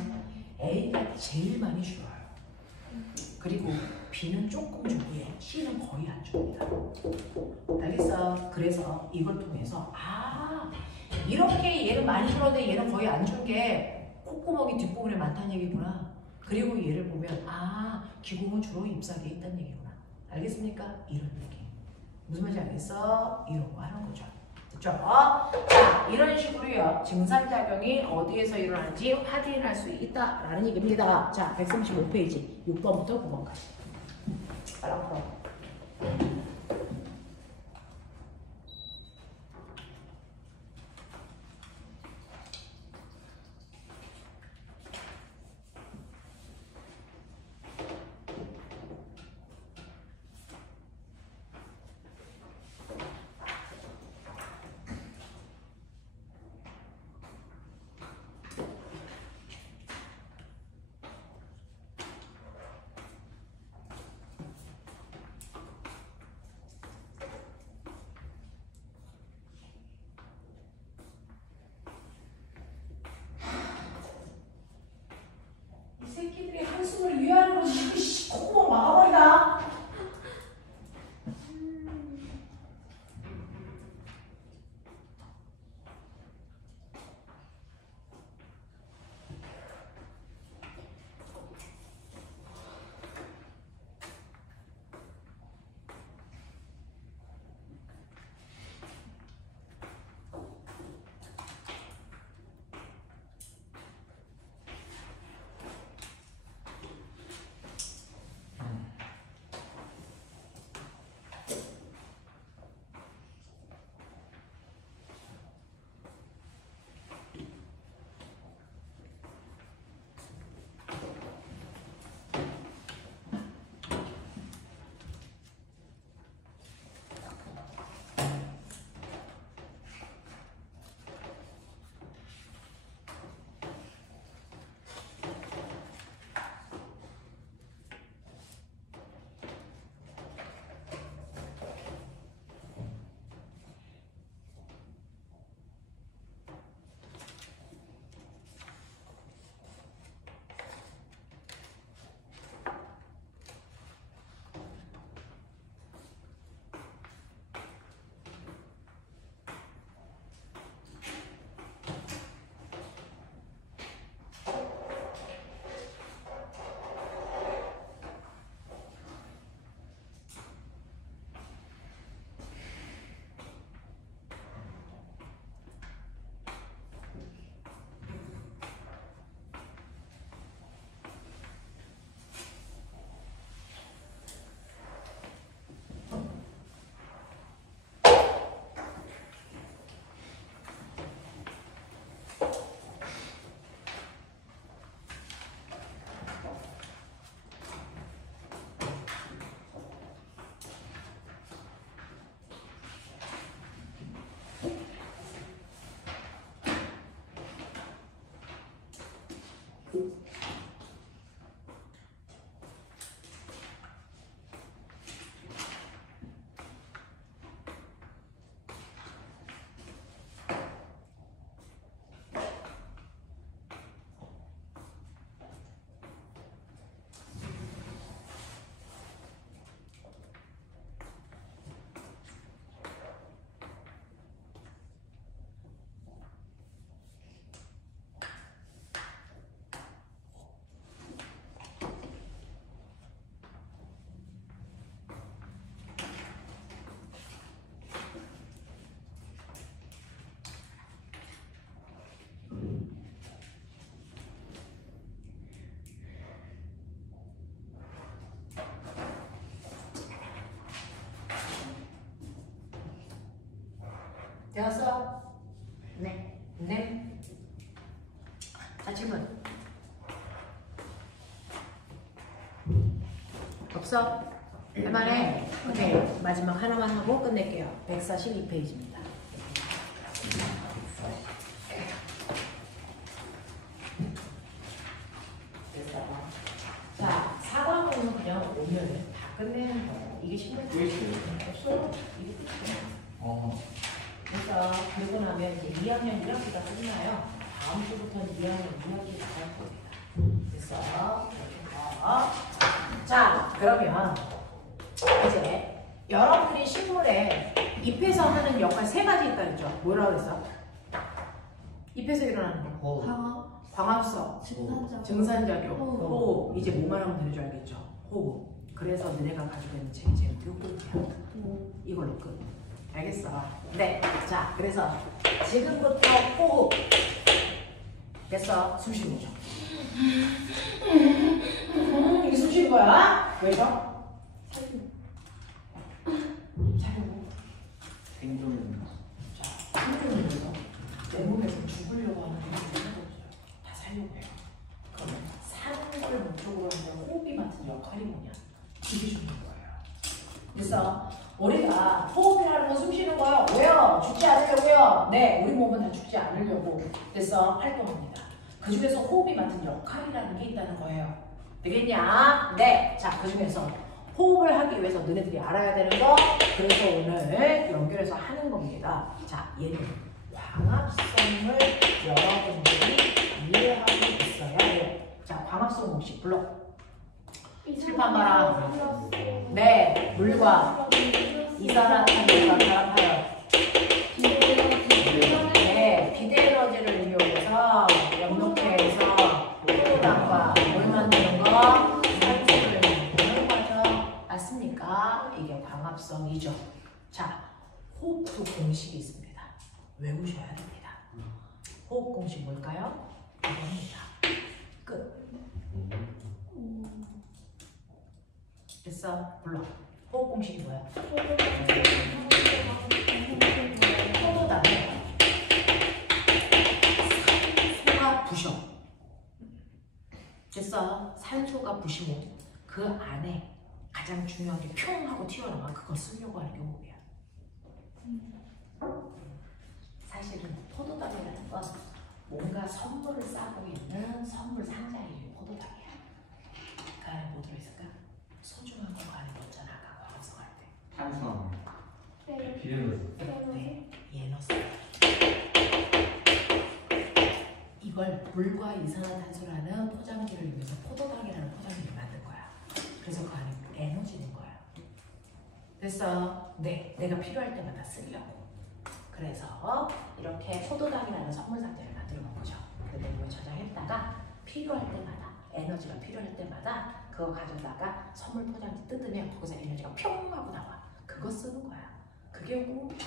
A가 제일 많이 줄어요. 그리고 B는 조금 줄고요. C는 거의 안 줍니다. 알겠어? 그래서 이걸 통해서 이렇게 얘는 많이 줄었는데 얘는 거의 안 준 게 콧구멍이 뒷부분에 많다는 얘기구나. 그리고 얘를 보면 기공은 주로 잎사귀에 있다는 얘기구나. 알겠습니까? 이런 얘기. 무슨 말인지 알겠어? 이런 거 하는 거죠. 됐죠? 자, 이런 식으로요. 증산작용이 어디에서 일어나는지 확인할 수 있다라는 얘기입니다. 자, 135페이지 6번부터 9번까지. 빨리 풀어. 이 새끼들이 한숨을 위안으로 쉬고 콧구멍 막아버리다. 되었어? 네. 네. 자, 질문. 없어? 할만해? 오케이. 마지막 하나만 하고 끝낼게요. 142페이지입니다. 자, 4과목은 그냥 오면은 다 끝내는 거. 이게 신경 또 있어요. 없어? 이게 끝이야. 그래서 그러고 나면 이제 2학년 1학기가 끝나요. 다음 주부터는 2학년 2학기가 할 겁니다. 됐어? 이렇게 거. 자, 그러면 이제 여러분들이 식물에 잎에서 하는 역할 3가지 있다 그랬죠? 뭐라고 그랬어? 잎에서 일어나는 거. 호흡. 방어, 광합성, 증산작, 증산작용, 호흡. 호흡. 이제 뭐만 하면 되는 줄 알겠죠? 호흡. 그래서 너네가 가지고 있는 책이 제일 호흡이야. 이걸로 끝. 알겠어? 네. 자, 그래서 지금부터 호흡. 됐어? 숨 쉬는 거죠. 이게 숨 쉬는 거야? 왜죠? 자려고. 생존. 자, 생존을 위해서 내 몸에서 죽으려고 하는 게 없어요. 다 살려고 해요. 그러면 사는 걸 목적으로 하는 호흡이 맡은 역할이 뭐냐? 이게 중요한 거예요. 그래서 우리가 호흡이라는 건 숨 쉬는 거예요. 왜요? 죽지 않으려고요. 네, 우리 몸은 다 죽지 않으려고 그래서 활동합니다. 그 중에서 호흡이 맡은 역할이라는 게 있다는 거예요. 되겠냐? 네. 자, 그 중에서 호흡을 하기 위해서 너네들이 알아야 되는 거. 그래서 오늘 연결해서 하는 겁니다. 자, 얘는 광합성을 여러분들이 이해하고 있어야 돼요. 자, 광합성 공식 불러. 칠판 봐라. 네, 물과 이산화탄소가 결합하여 네, 비대에너지를 이용해서 연료계에서 포도당과 뭘 만드는 거? 산소를 만드는 거죠. 맞습니까? 이게 광합성이죠. 자, 호흡 공식이 있습니다. 외우셔야 됩니다. 호흡 공식 뭘까요? 이겁니다. 끝. 됐어? 불러. 호흡 공식이 뭐야? 포도당에 산소가 부셔. 됐어? 산소가 부시고 그 안에 가장 중요한 게 평 하고 튀어나와. 그걸 쓰려고 하는 게 호흡이야. 사실은 포도당이라는 건 뭔가 선물을 싸고 있는 선물 상자예요. 포도당이야. 그 안에 뭐 들어있을까? 소중한 거 안에 넣었잖아. 아까 광합성할 때. 탄수화물. 네. 비료를. 네, 얘 넣었어. 이걸 물과 이산화탄소라는 포장지를 이용해서 포도당이라는 포장지를 만든 거야. 그래서 그 안에 에너지는 거야. 됐어? 네, 내가 필요할 때마다 쓰려고. 그래서 이렇게 포도당이라는 선물 상자를 만들어 놓은 거죠. 근데 이걸 저장했다가 필요할 때마다 에너지가 필요할 때마다 그거 가져다가 선물 포장지 뜯으면 거기서 에너지가 평 하고 나와. 그거 쓰는 거야. 그게 호흡이야.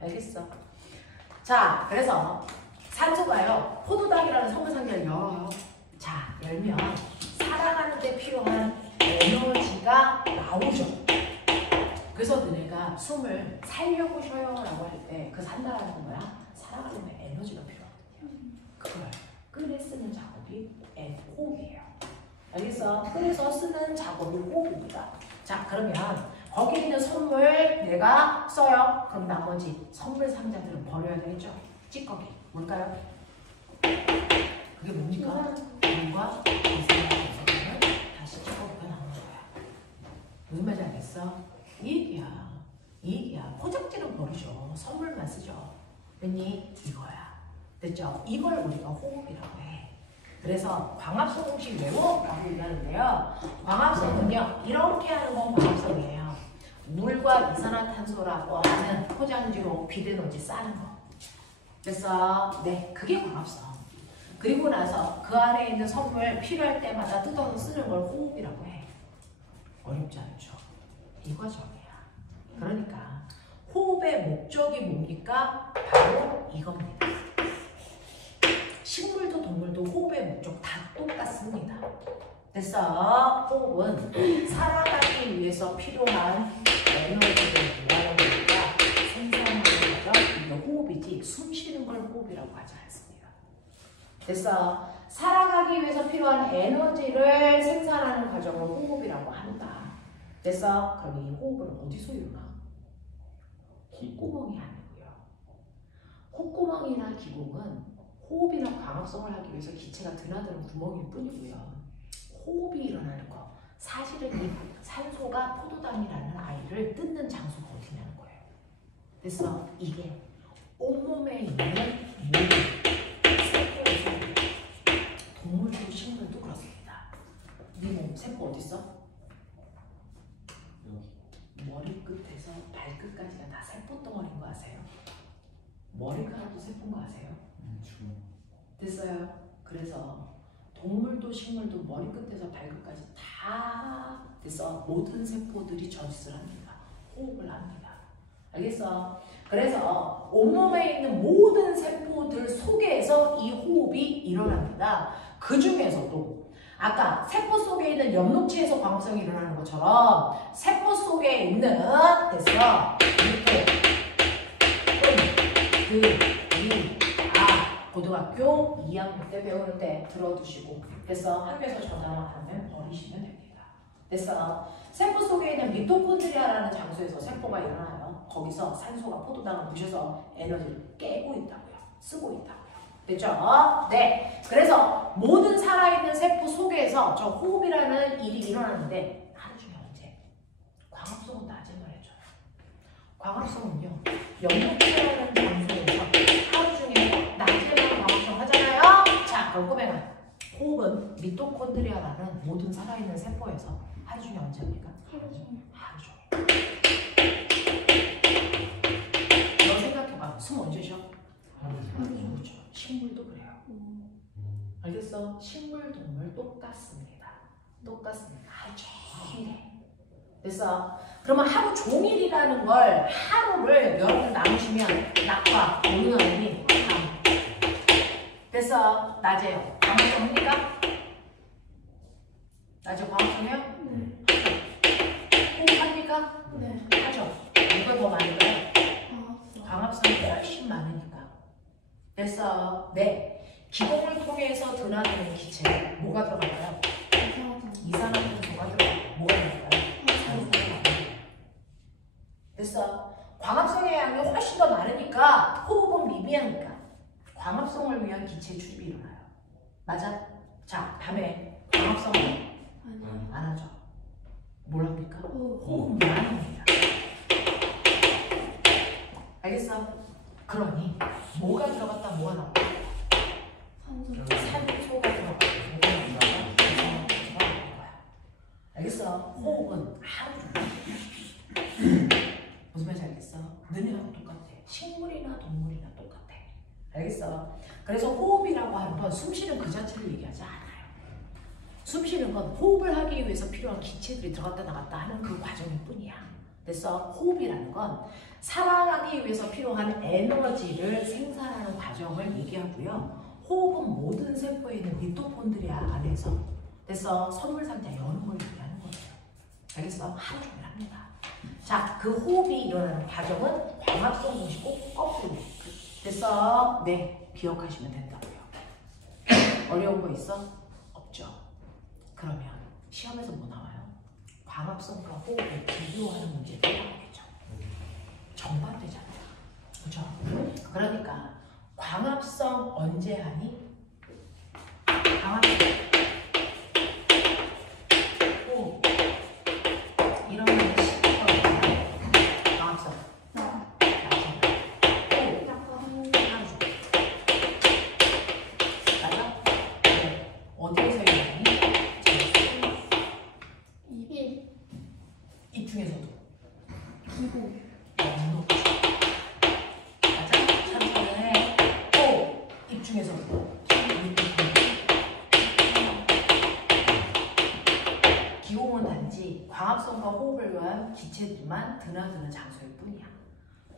알겠어? 자, 그래서 산소가요, 포도당이라는 선물 상자를 열어요. 자, 열면 살아가는 데 필요한 에너지가 나오죠. 그래서 너네가 숨을 살려고 쉬어요 라고 할 때 그 산다라는 건 뭐야? 살아가려면 에너지가 필요하거든요. 그걸 끓여 쓰는 작업이 호흡이에요. 알겠어? 끓여서 쓰는 작업이 호흡입니다. 자, 그러면 거기 있는 선물 내가 써요. 그럼 나머지 선물 상자들은 버려야 되겠죠? 찌꺼기. 뭘까요? 그게 뭡니까? 물과 이산화탄소를 다시 찌꺼기가 나오는 거야. 무슨 말인지 알겠어? 이 얘기야. 이 얘기야. 포장지는 버리죠. 선물만 쓰죠. 왜니? 이거야. 됐죠? 이걸 우리가 호흡이라고 해. 그래서 광합성 공식 외워라고 얘기하는데요. 광합성은요, 이렇게 하는 건 광합성이에요. 물과 이산화탄소라고 하는 포장지로 비대너지 싸는 거. 됐어? 네, 그게 광합성. 그리고 나서 그 안에 있는 선물 필요할 때마다 뜯어서 쓰는 걸 호흡이라고 해. 어렵지 않죠? 이 과정이야. 그러니까 호흡의 목적이 뭡니까? 바로 이겁니다. 식물도 동물도 호흡의 목적 다 똑같습니다. 됐어? 호흡은 살아가기 위해서 필요한 에너지를 모아놓으니까 생산하는 거죠. 됐어. 살아가기 위해서 필요한 에너지를 생산하는 과정을 호흡이라고 한다. 됐어? 그럼 이 호흡은 어디서 일어나? 콧구멍이 아니고요. 콧구멍이나 기공은 호흡이나 광합성을 하기 위해서 기체가 드나드는 구멍일 뿐이고요. 호흡이 일어나는 거. 사실은 이 산소가 포도당이라는 아이를 뜯는 장소가 어디냐는 거예요. 됐어? 이게 온몸에 있는 모든 세포에서 동물도 식물도 그렇습니다. 네 몸 세포 어디 있어? 머리 끝에서 발끝까지가 다 세포 덩어리인 거 아세요? 머리카락도 세포인 거 아세요? 됐어요? 그래서 동물도 식물도 머리 끝에서 발끝까지 다 됐어. 모든 세포들이 저짓을 합니다. 호흡을 합니다. 알겠어? 그래서 온몸에 있는 모든 세포들 속에서 이 호흡이 일어납니다. 그 중에서도 아까 세포 속에 있는 엽록체에서 광합성이 일어나는 것처럼 세포 속에 있는 됐어. 고등학교 2학년 때 배우는데 들어두시고 됐어. 학교에서 전화하면 버리시면 됩니다. 됐어. 세포 속에 있는 미토콘드리아라는 장소에서 세포가 일어나요. 거기서 산소가 포도당을 부셔서 에너지를 깨고 있다고요. 쓰고 있다고요. 됐죠? 네. 그래서 모든 살아있는 세포 속에서 저 호흡이라는 일이 일어나는데 하루 중에 언제? 광합성은 낮에 말해줘요. 광합성은요. 엽록체라는 장소에서 하루 중에 낮에만 광합성 하잖아요. 자, 그럼 꼬맹아. 호흡은 미토콘드리아라는 모든 살아있는 세포에서 하루 중에 언제입니까? 하루 종일. 하루 종일. 너 생각해봐. 숨 언제 쉬어? 그렇죠. 식물도 그래요. 알겠어? 식물, 동물 똑같습니다. 똑같습니다. 하루 종일 해. 됐어? 그러면 하루 종일이라는 걸 하루를 여러분 나누시면 낮과 오는 아이니 밤. 됐어? 낮에요. 광합성 합니까? 낮에 광합성 해요? 호흡합니까? 네. 하죠. 누가 더 많을까요? 광합성. 광합성이 훨씬 많으니까. 됐어. 네. 기공을 통해서 드나드는 기체 뭐가 들어갈까요? 이산화탄소가 들어가요. 뭐가 들어갈까요? 산소가 들어가요. 됐어. 광합성의 양이 훨씬 더 많으니까 호흡은 미비하니까 광합성을 위한 기체 출입이 일어나요. 맞아? 자, 다음에 광합성은 아니요. 안 하죠. 뭘 합니까? 호흡. 호흡만 합니다. 알겠어? 그러니 뭐가 들어갔다 뭐가 나왔다? 산소. 산소가 들어가고 뭐가 나온 거야. 알겠어? 호흡은 하루 종일. 무슨 말인지 알겠어? 너네하고 똑같아. 식물이나 동물이나 똑같아. 알겠어? 그래서 호흡이라고 하는 건 숨쉬는 그 자체를 얘기하지 않아요. 숨쉬는 건 호흡을 하기 위해서 필요한 기체들이 들어갔다 나갔다 하는 그 과정일 뿐이야. 그래서 호흡이라는 건 살아가기 위해서 필요한 에너지를 생산하는 과정을 얘기하고요. 호흡은 모든 세포에 있는 미토콘드리아 안에서 됐어? 선물 상자 여는 걸 얘기하는 거예요. 알겠어? 하루 종일 합니다. 자, 그 호흡이 일어나는 과정은 광합성 공식고 거꾸로. 됐어? 네, 기억하시면 된다고요. 어려운 거 있어? 없죠. 그러면 시험에서 뭐 나와요? 광합성과 호흡을 비교하는 문제들이 나오겠죠. 정반대잖아요. 그죠? 그러니까 광합성 언제 하니? 광합성 호흡 이러면 광합성 나. 호흡 약간 하루 종일. 맞아? 네. 어디에서 일어나니? 일. 이 중에서도 기공. 엽록체. 맞아? 천천히 호. 입 중에서도 기공은 단지 광합성과 호흡을 위한 기체들만 드나드는 장소일 뿐이야.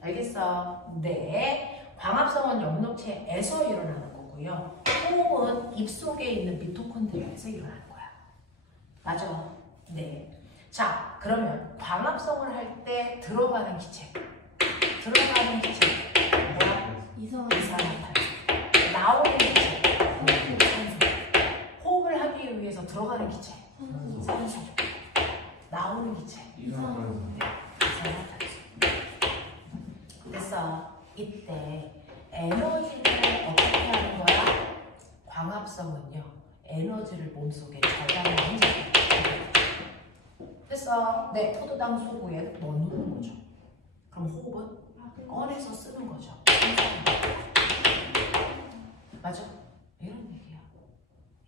알겠어? 네. 광합성은 엽록체에서 일어나는 거고요. 호흡은 입속에 있는 미토콘드리아에서 일어나는 거야. 맞아? 네. 자, 그러면 광합성을 할 때 들어가는 기체. 뭐야? 이상. 이산화탄소. 나오는 기체. 들어가는 기체. 산소. 나오는 기체. 이산화탄소. 이산화탄소. 됐어. 이때 에너지를 어떻게 하는 거야? 광합성은요. 에너지를 몸속에 저장하는 거야. 됐어. 내 포도당 소구에 넣는 거죠. 그럼 호흡은 꺼내서 쓰는 거죠. 맞아? 이런 얘기야.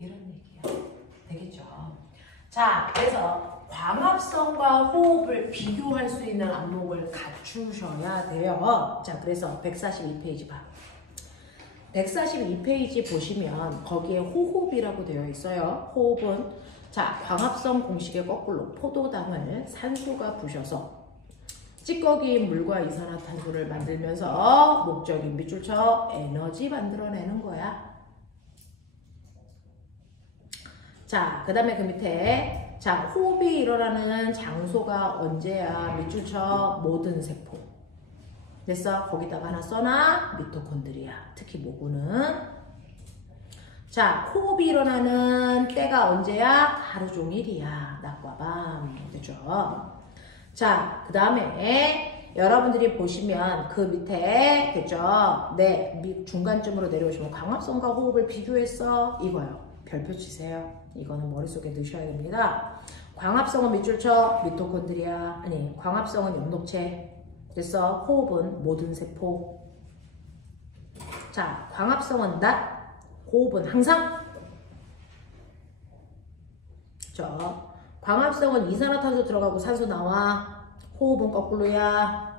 이런 얘기야. 되겠죠? 자, 그래서 광합성과 호흡을 비교할 수 있는 안목을 갖추셔야 돼요. 자, 그래서 142페이지 봐. 142페이지 보시면 거기에 호흡이라고 되어 있어요. 호흡은 자, 광합성 공식의 거꾸로 포도당을 산소가 부셔서 찌꺼기인 물과 이산화탄소를 만들면서 목적인 밑줄쳐 에너지 만들어내는 거야. 자, 그 다음에 그 밑에 자, 호흡이 일어나는 장소가 언제야? 밑줄쳐 모든 세포. 됐어? 거기다가 하나 써놔. 미토콘드리아. 특히 모구는 자, 호흡이 일어나는 때가 언제야? 하루 종일이야. 낮과 밤. 됐죠? 자, 그 다음에 여러분들이 보시면 그 밑에 됐죠? 네, 중간쯤으로 내려오시면 광합성과 호흡을 비교했어. 이거요. 별표 치세요. 이거는 머릿속에 넣으셔야 됩니다. 광합성은 밑줄쳐 미토콘드리아. 아니, 광합성은 영독체. 됐어? 호흡은 모든 세포. 자, 광합성은 낮. 호흡은 항상. 저 광합성은 이산화탄소 들어가고 산소 나와. 호흡은 거꾸로야.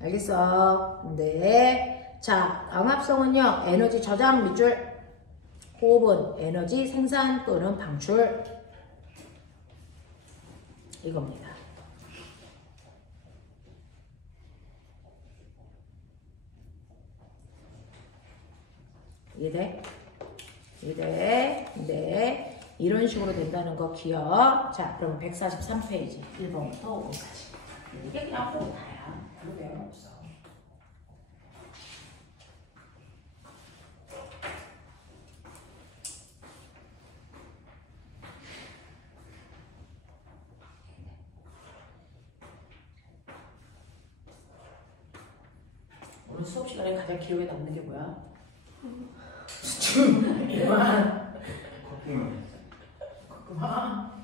알겠어? 네. 자, 광합성은요 에너지 저장 밑줄. 호흡은 에너지 생산 또는 방출. 이겁니다. 이해돼? 이해돼? 네. 이런 식으로 된다는 거 기억. 자, 그럼 143페이지 1번부터 5까지. 이게 그냥 호흡 다야. 별로 배운 없어. 오늘 수업 시간에 가장 기억에 남는 게 뭐야? 이만. 그만.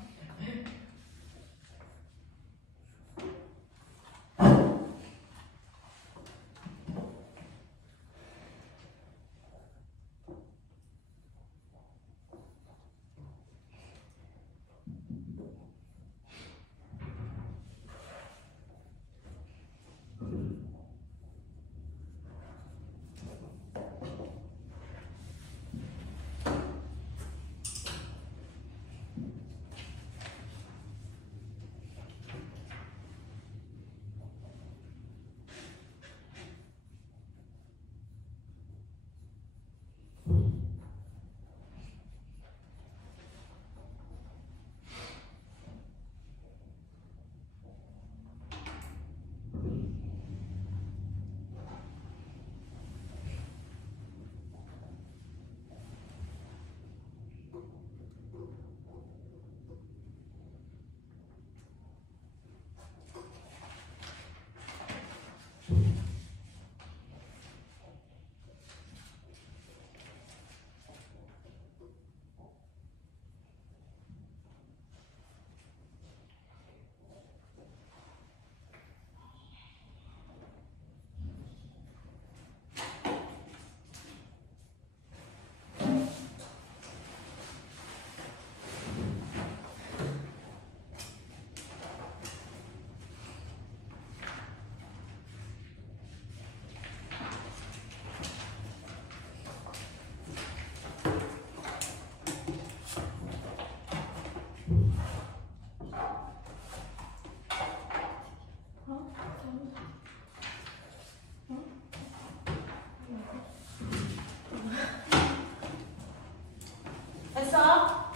됐어?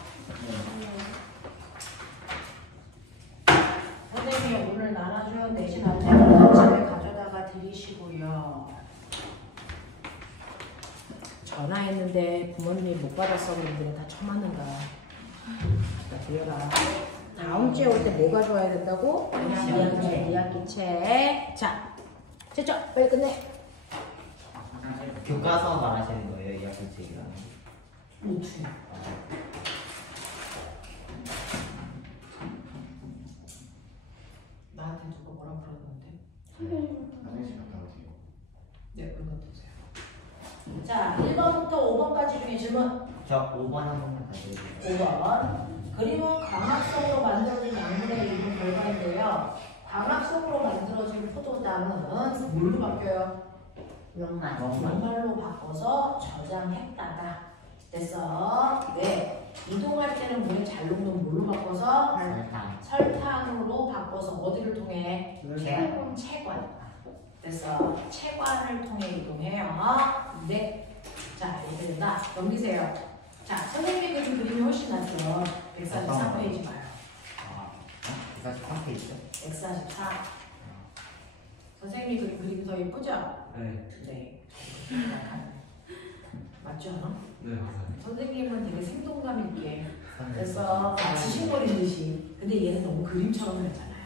선생님이 오늘 나눠준 내신 안내문은 집에 가져다가 드리시고요. 전화했는데 부모님이 못 받았어 그런 분은 다 처맞는다. 자, 들려라. 다음 주에 올 때 뭐가 좋아야 된다고? 이학기 책. 자, 됐죠? 빨리 끝내. 교과서 말하시는 거예요? 이학기 책이라는 노트. 나한테 누가 뭐라 그러는데? 화장실 갔다 오세요. 네, 그건 드세요. 자, 1번부터 5번까지 중에 질문. 저 5번 한 번만 다시 해주세요. 5번. 그림은 광합성으로 만들어진 양분의 이루 결과인데요. 광합성으로 만들어진 포도당은 뭘로 바뀌어요? 정말로 바꿔서 저장했다가 됐어. 네. 이동할 때는 물의 잔lum은 뭘로 바꿔서? 설탕으로 바꿔서 어디를 통해? 채관. 됐어. 채관을 통해 이동해요. 네. 자, 이렇게 된다. 넘기세요. 자, 선생님이 그린 그림이 훨씬 낫죠. 143페이지 봐요. 143페이지요? 144. 선생님이 그린 그림이 더 예쁘죠? 네. 네. 맞죠? 네, 맞아요. 선생님은 되게 생동감 있게 그래서 마치 싱거리듯이. 근데 얘는 너무 그림처럼 그렸잖아요.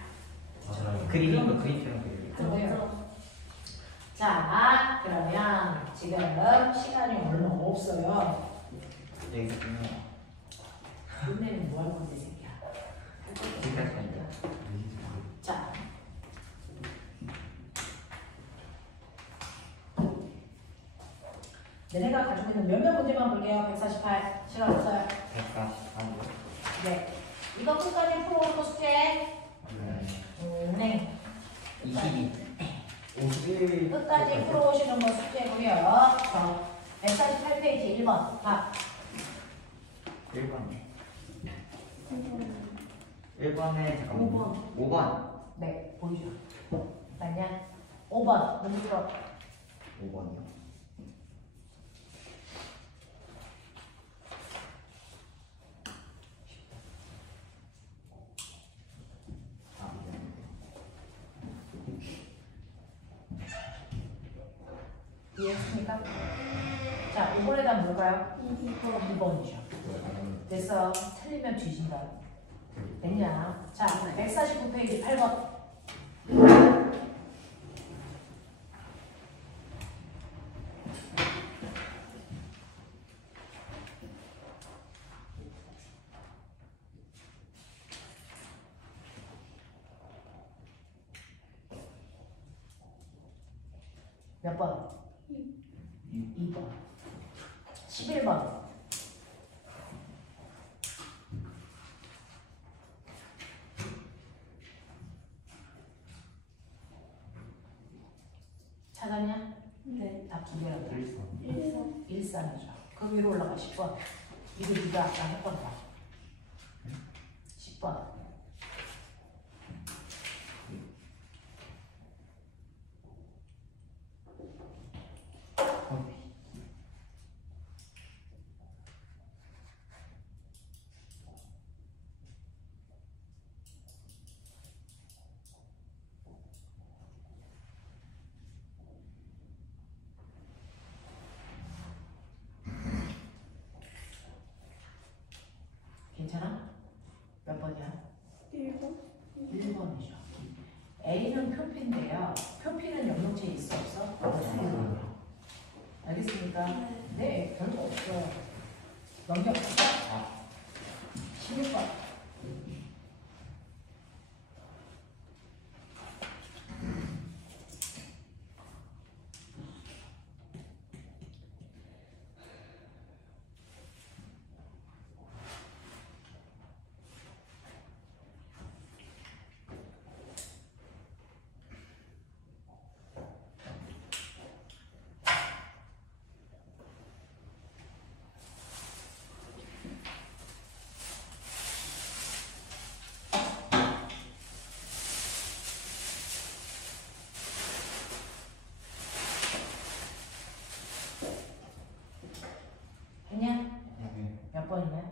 맞아요. 그림인 거 그림처럼 그려요. 그래요. 자, 그러면 지금 시간이 얼마 없어요. 여기 있군요. 끝내면 뭐 할 건데, 새끼야? 지금까지 간대요. 자. 내가 가지고 있는 몇몇 문제만 볼게요. 148. 시간 없어요. 143. 네. 이거 끝까지 풀어오는 거 숙제. 네. 22. 51. 끝까지 풀어오시는 거 숙제고요. 148페이지 1번. 봐. 1번에. 1번에 잠깐만. 5번. 네, 보이죠? 맞냐? 5번. 문제 풀어. 5번이요. 이해했습니까? 자, 5번에다 뭘까요? 2번이죠. 됐어. 틀리면 뒤진다. 됐냐? 자, 149페이지 8번. 몇 번? 2번. 11번. 찾았냐? 네. 답 두 개라고. 1번. 13이죠. 그 위로 올라가 10번. 이거 네가 아까 했던 거. 10번. 괜찮아? 몇 번이야? 1번. 1번이죠. A는 표피인데요. 표피는 영역체에 있어 없어? 알겠습니까? 네, 별거 없어요. 넘겨. 16번. 했냐? 몇 번이냐?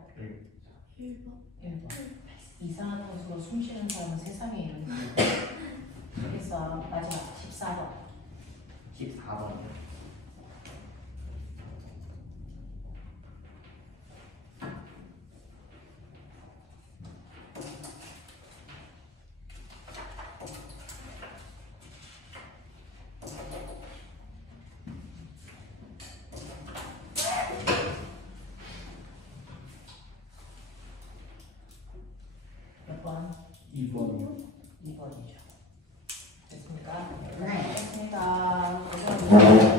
1번. 1번. 이산화탄소로 숨쉬는 사람은 세상에 이런 일이 그래서 마지막 14번. 14번이요. 2번이요. 2번이죠. 됐습니까? 네. 됐습니다.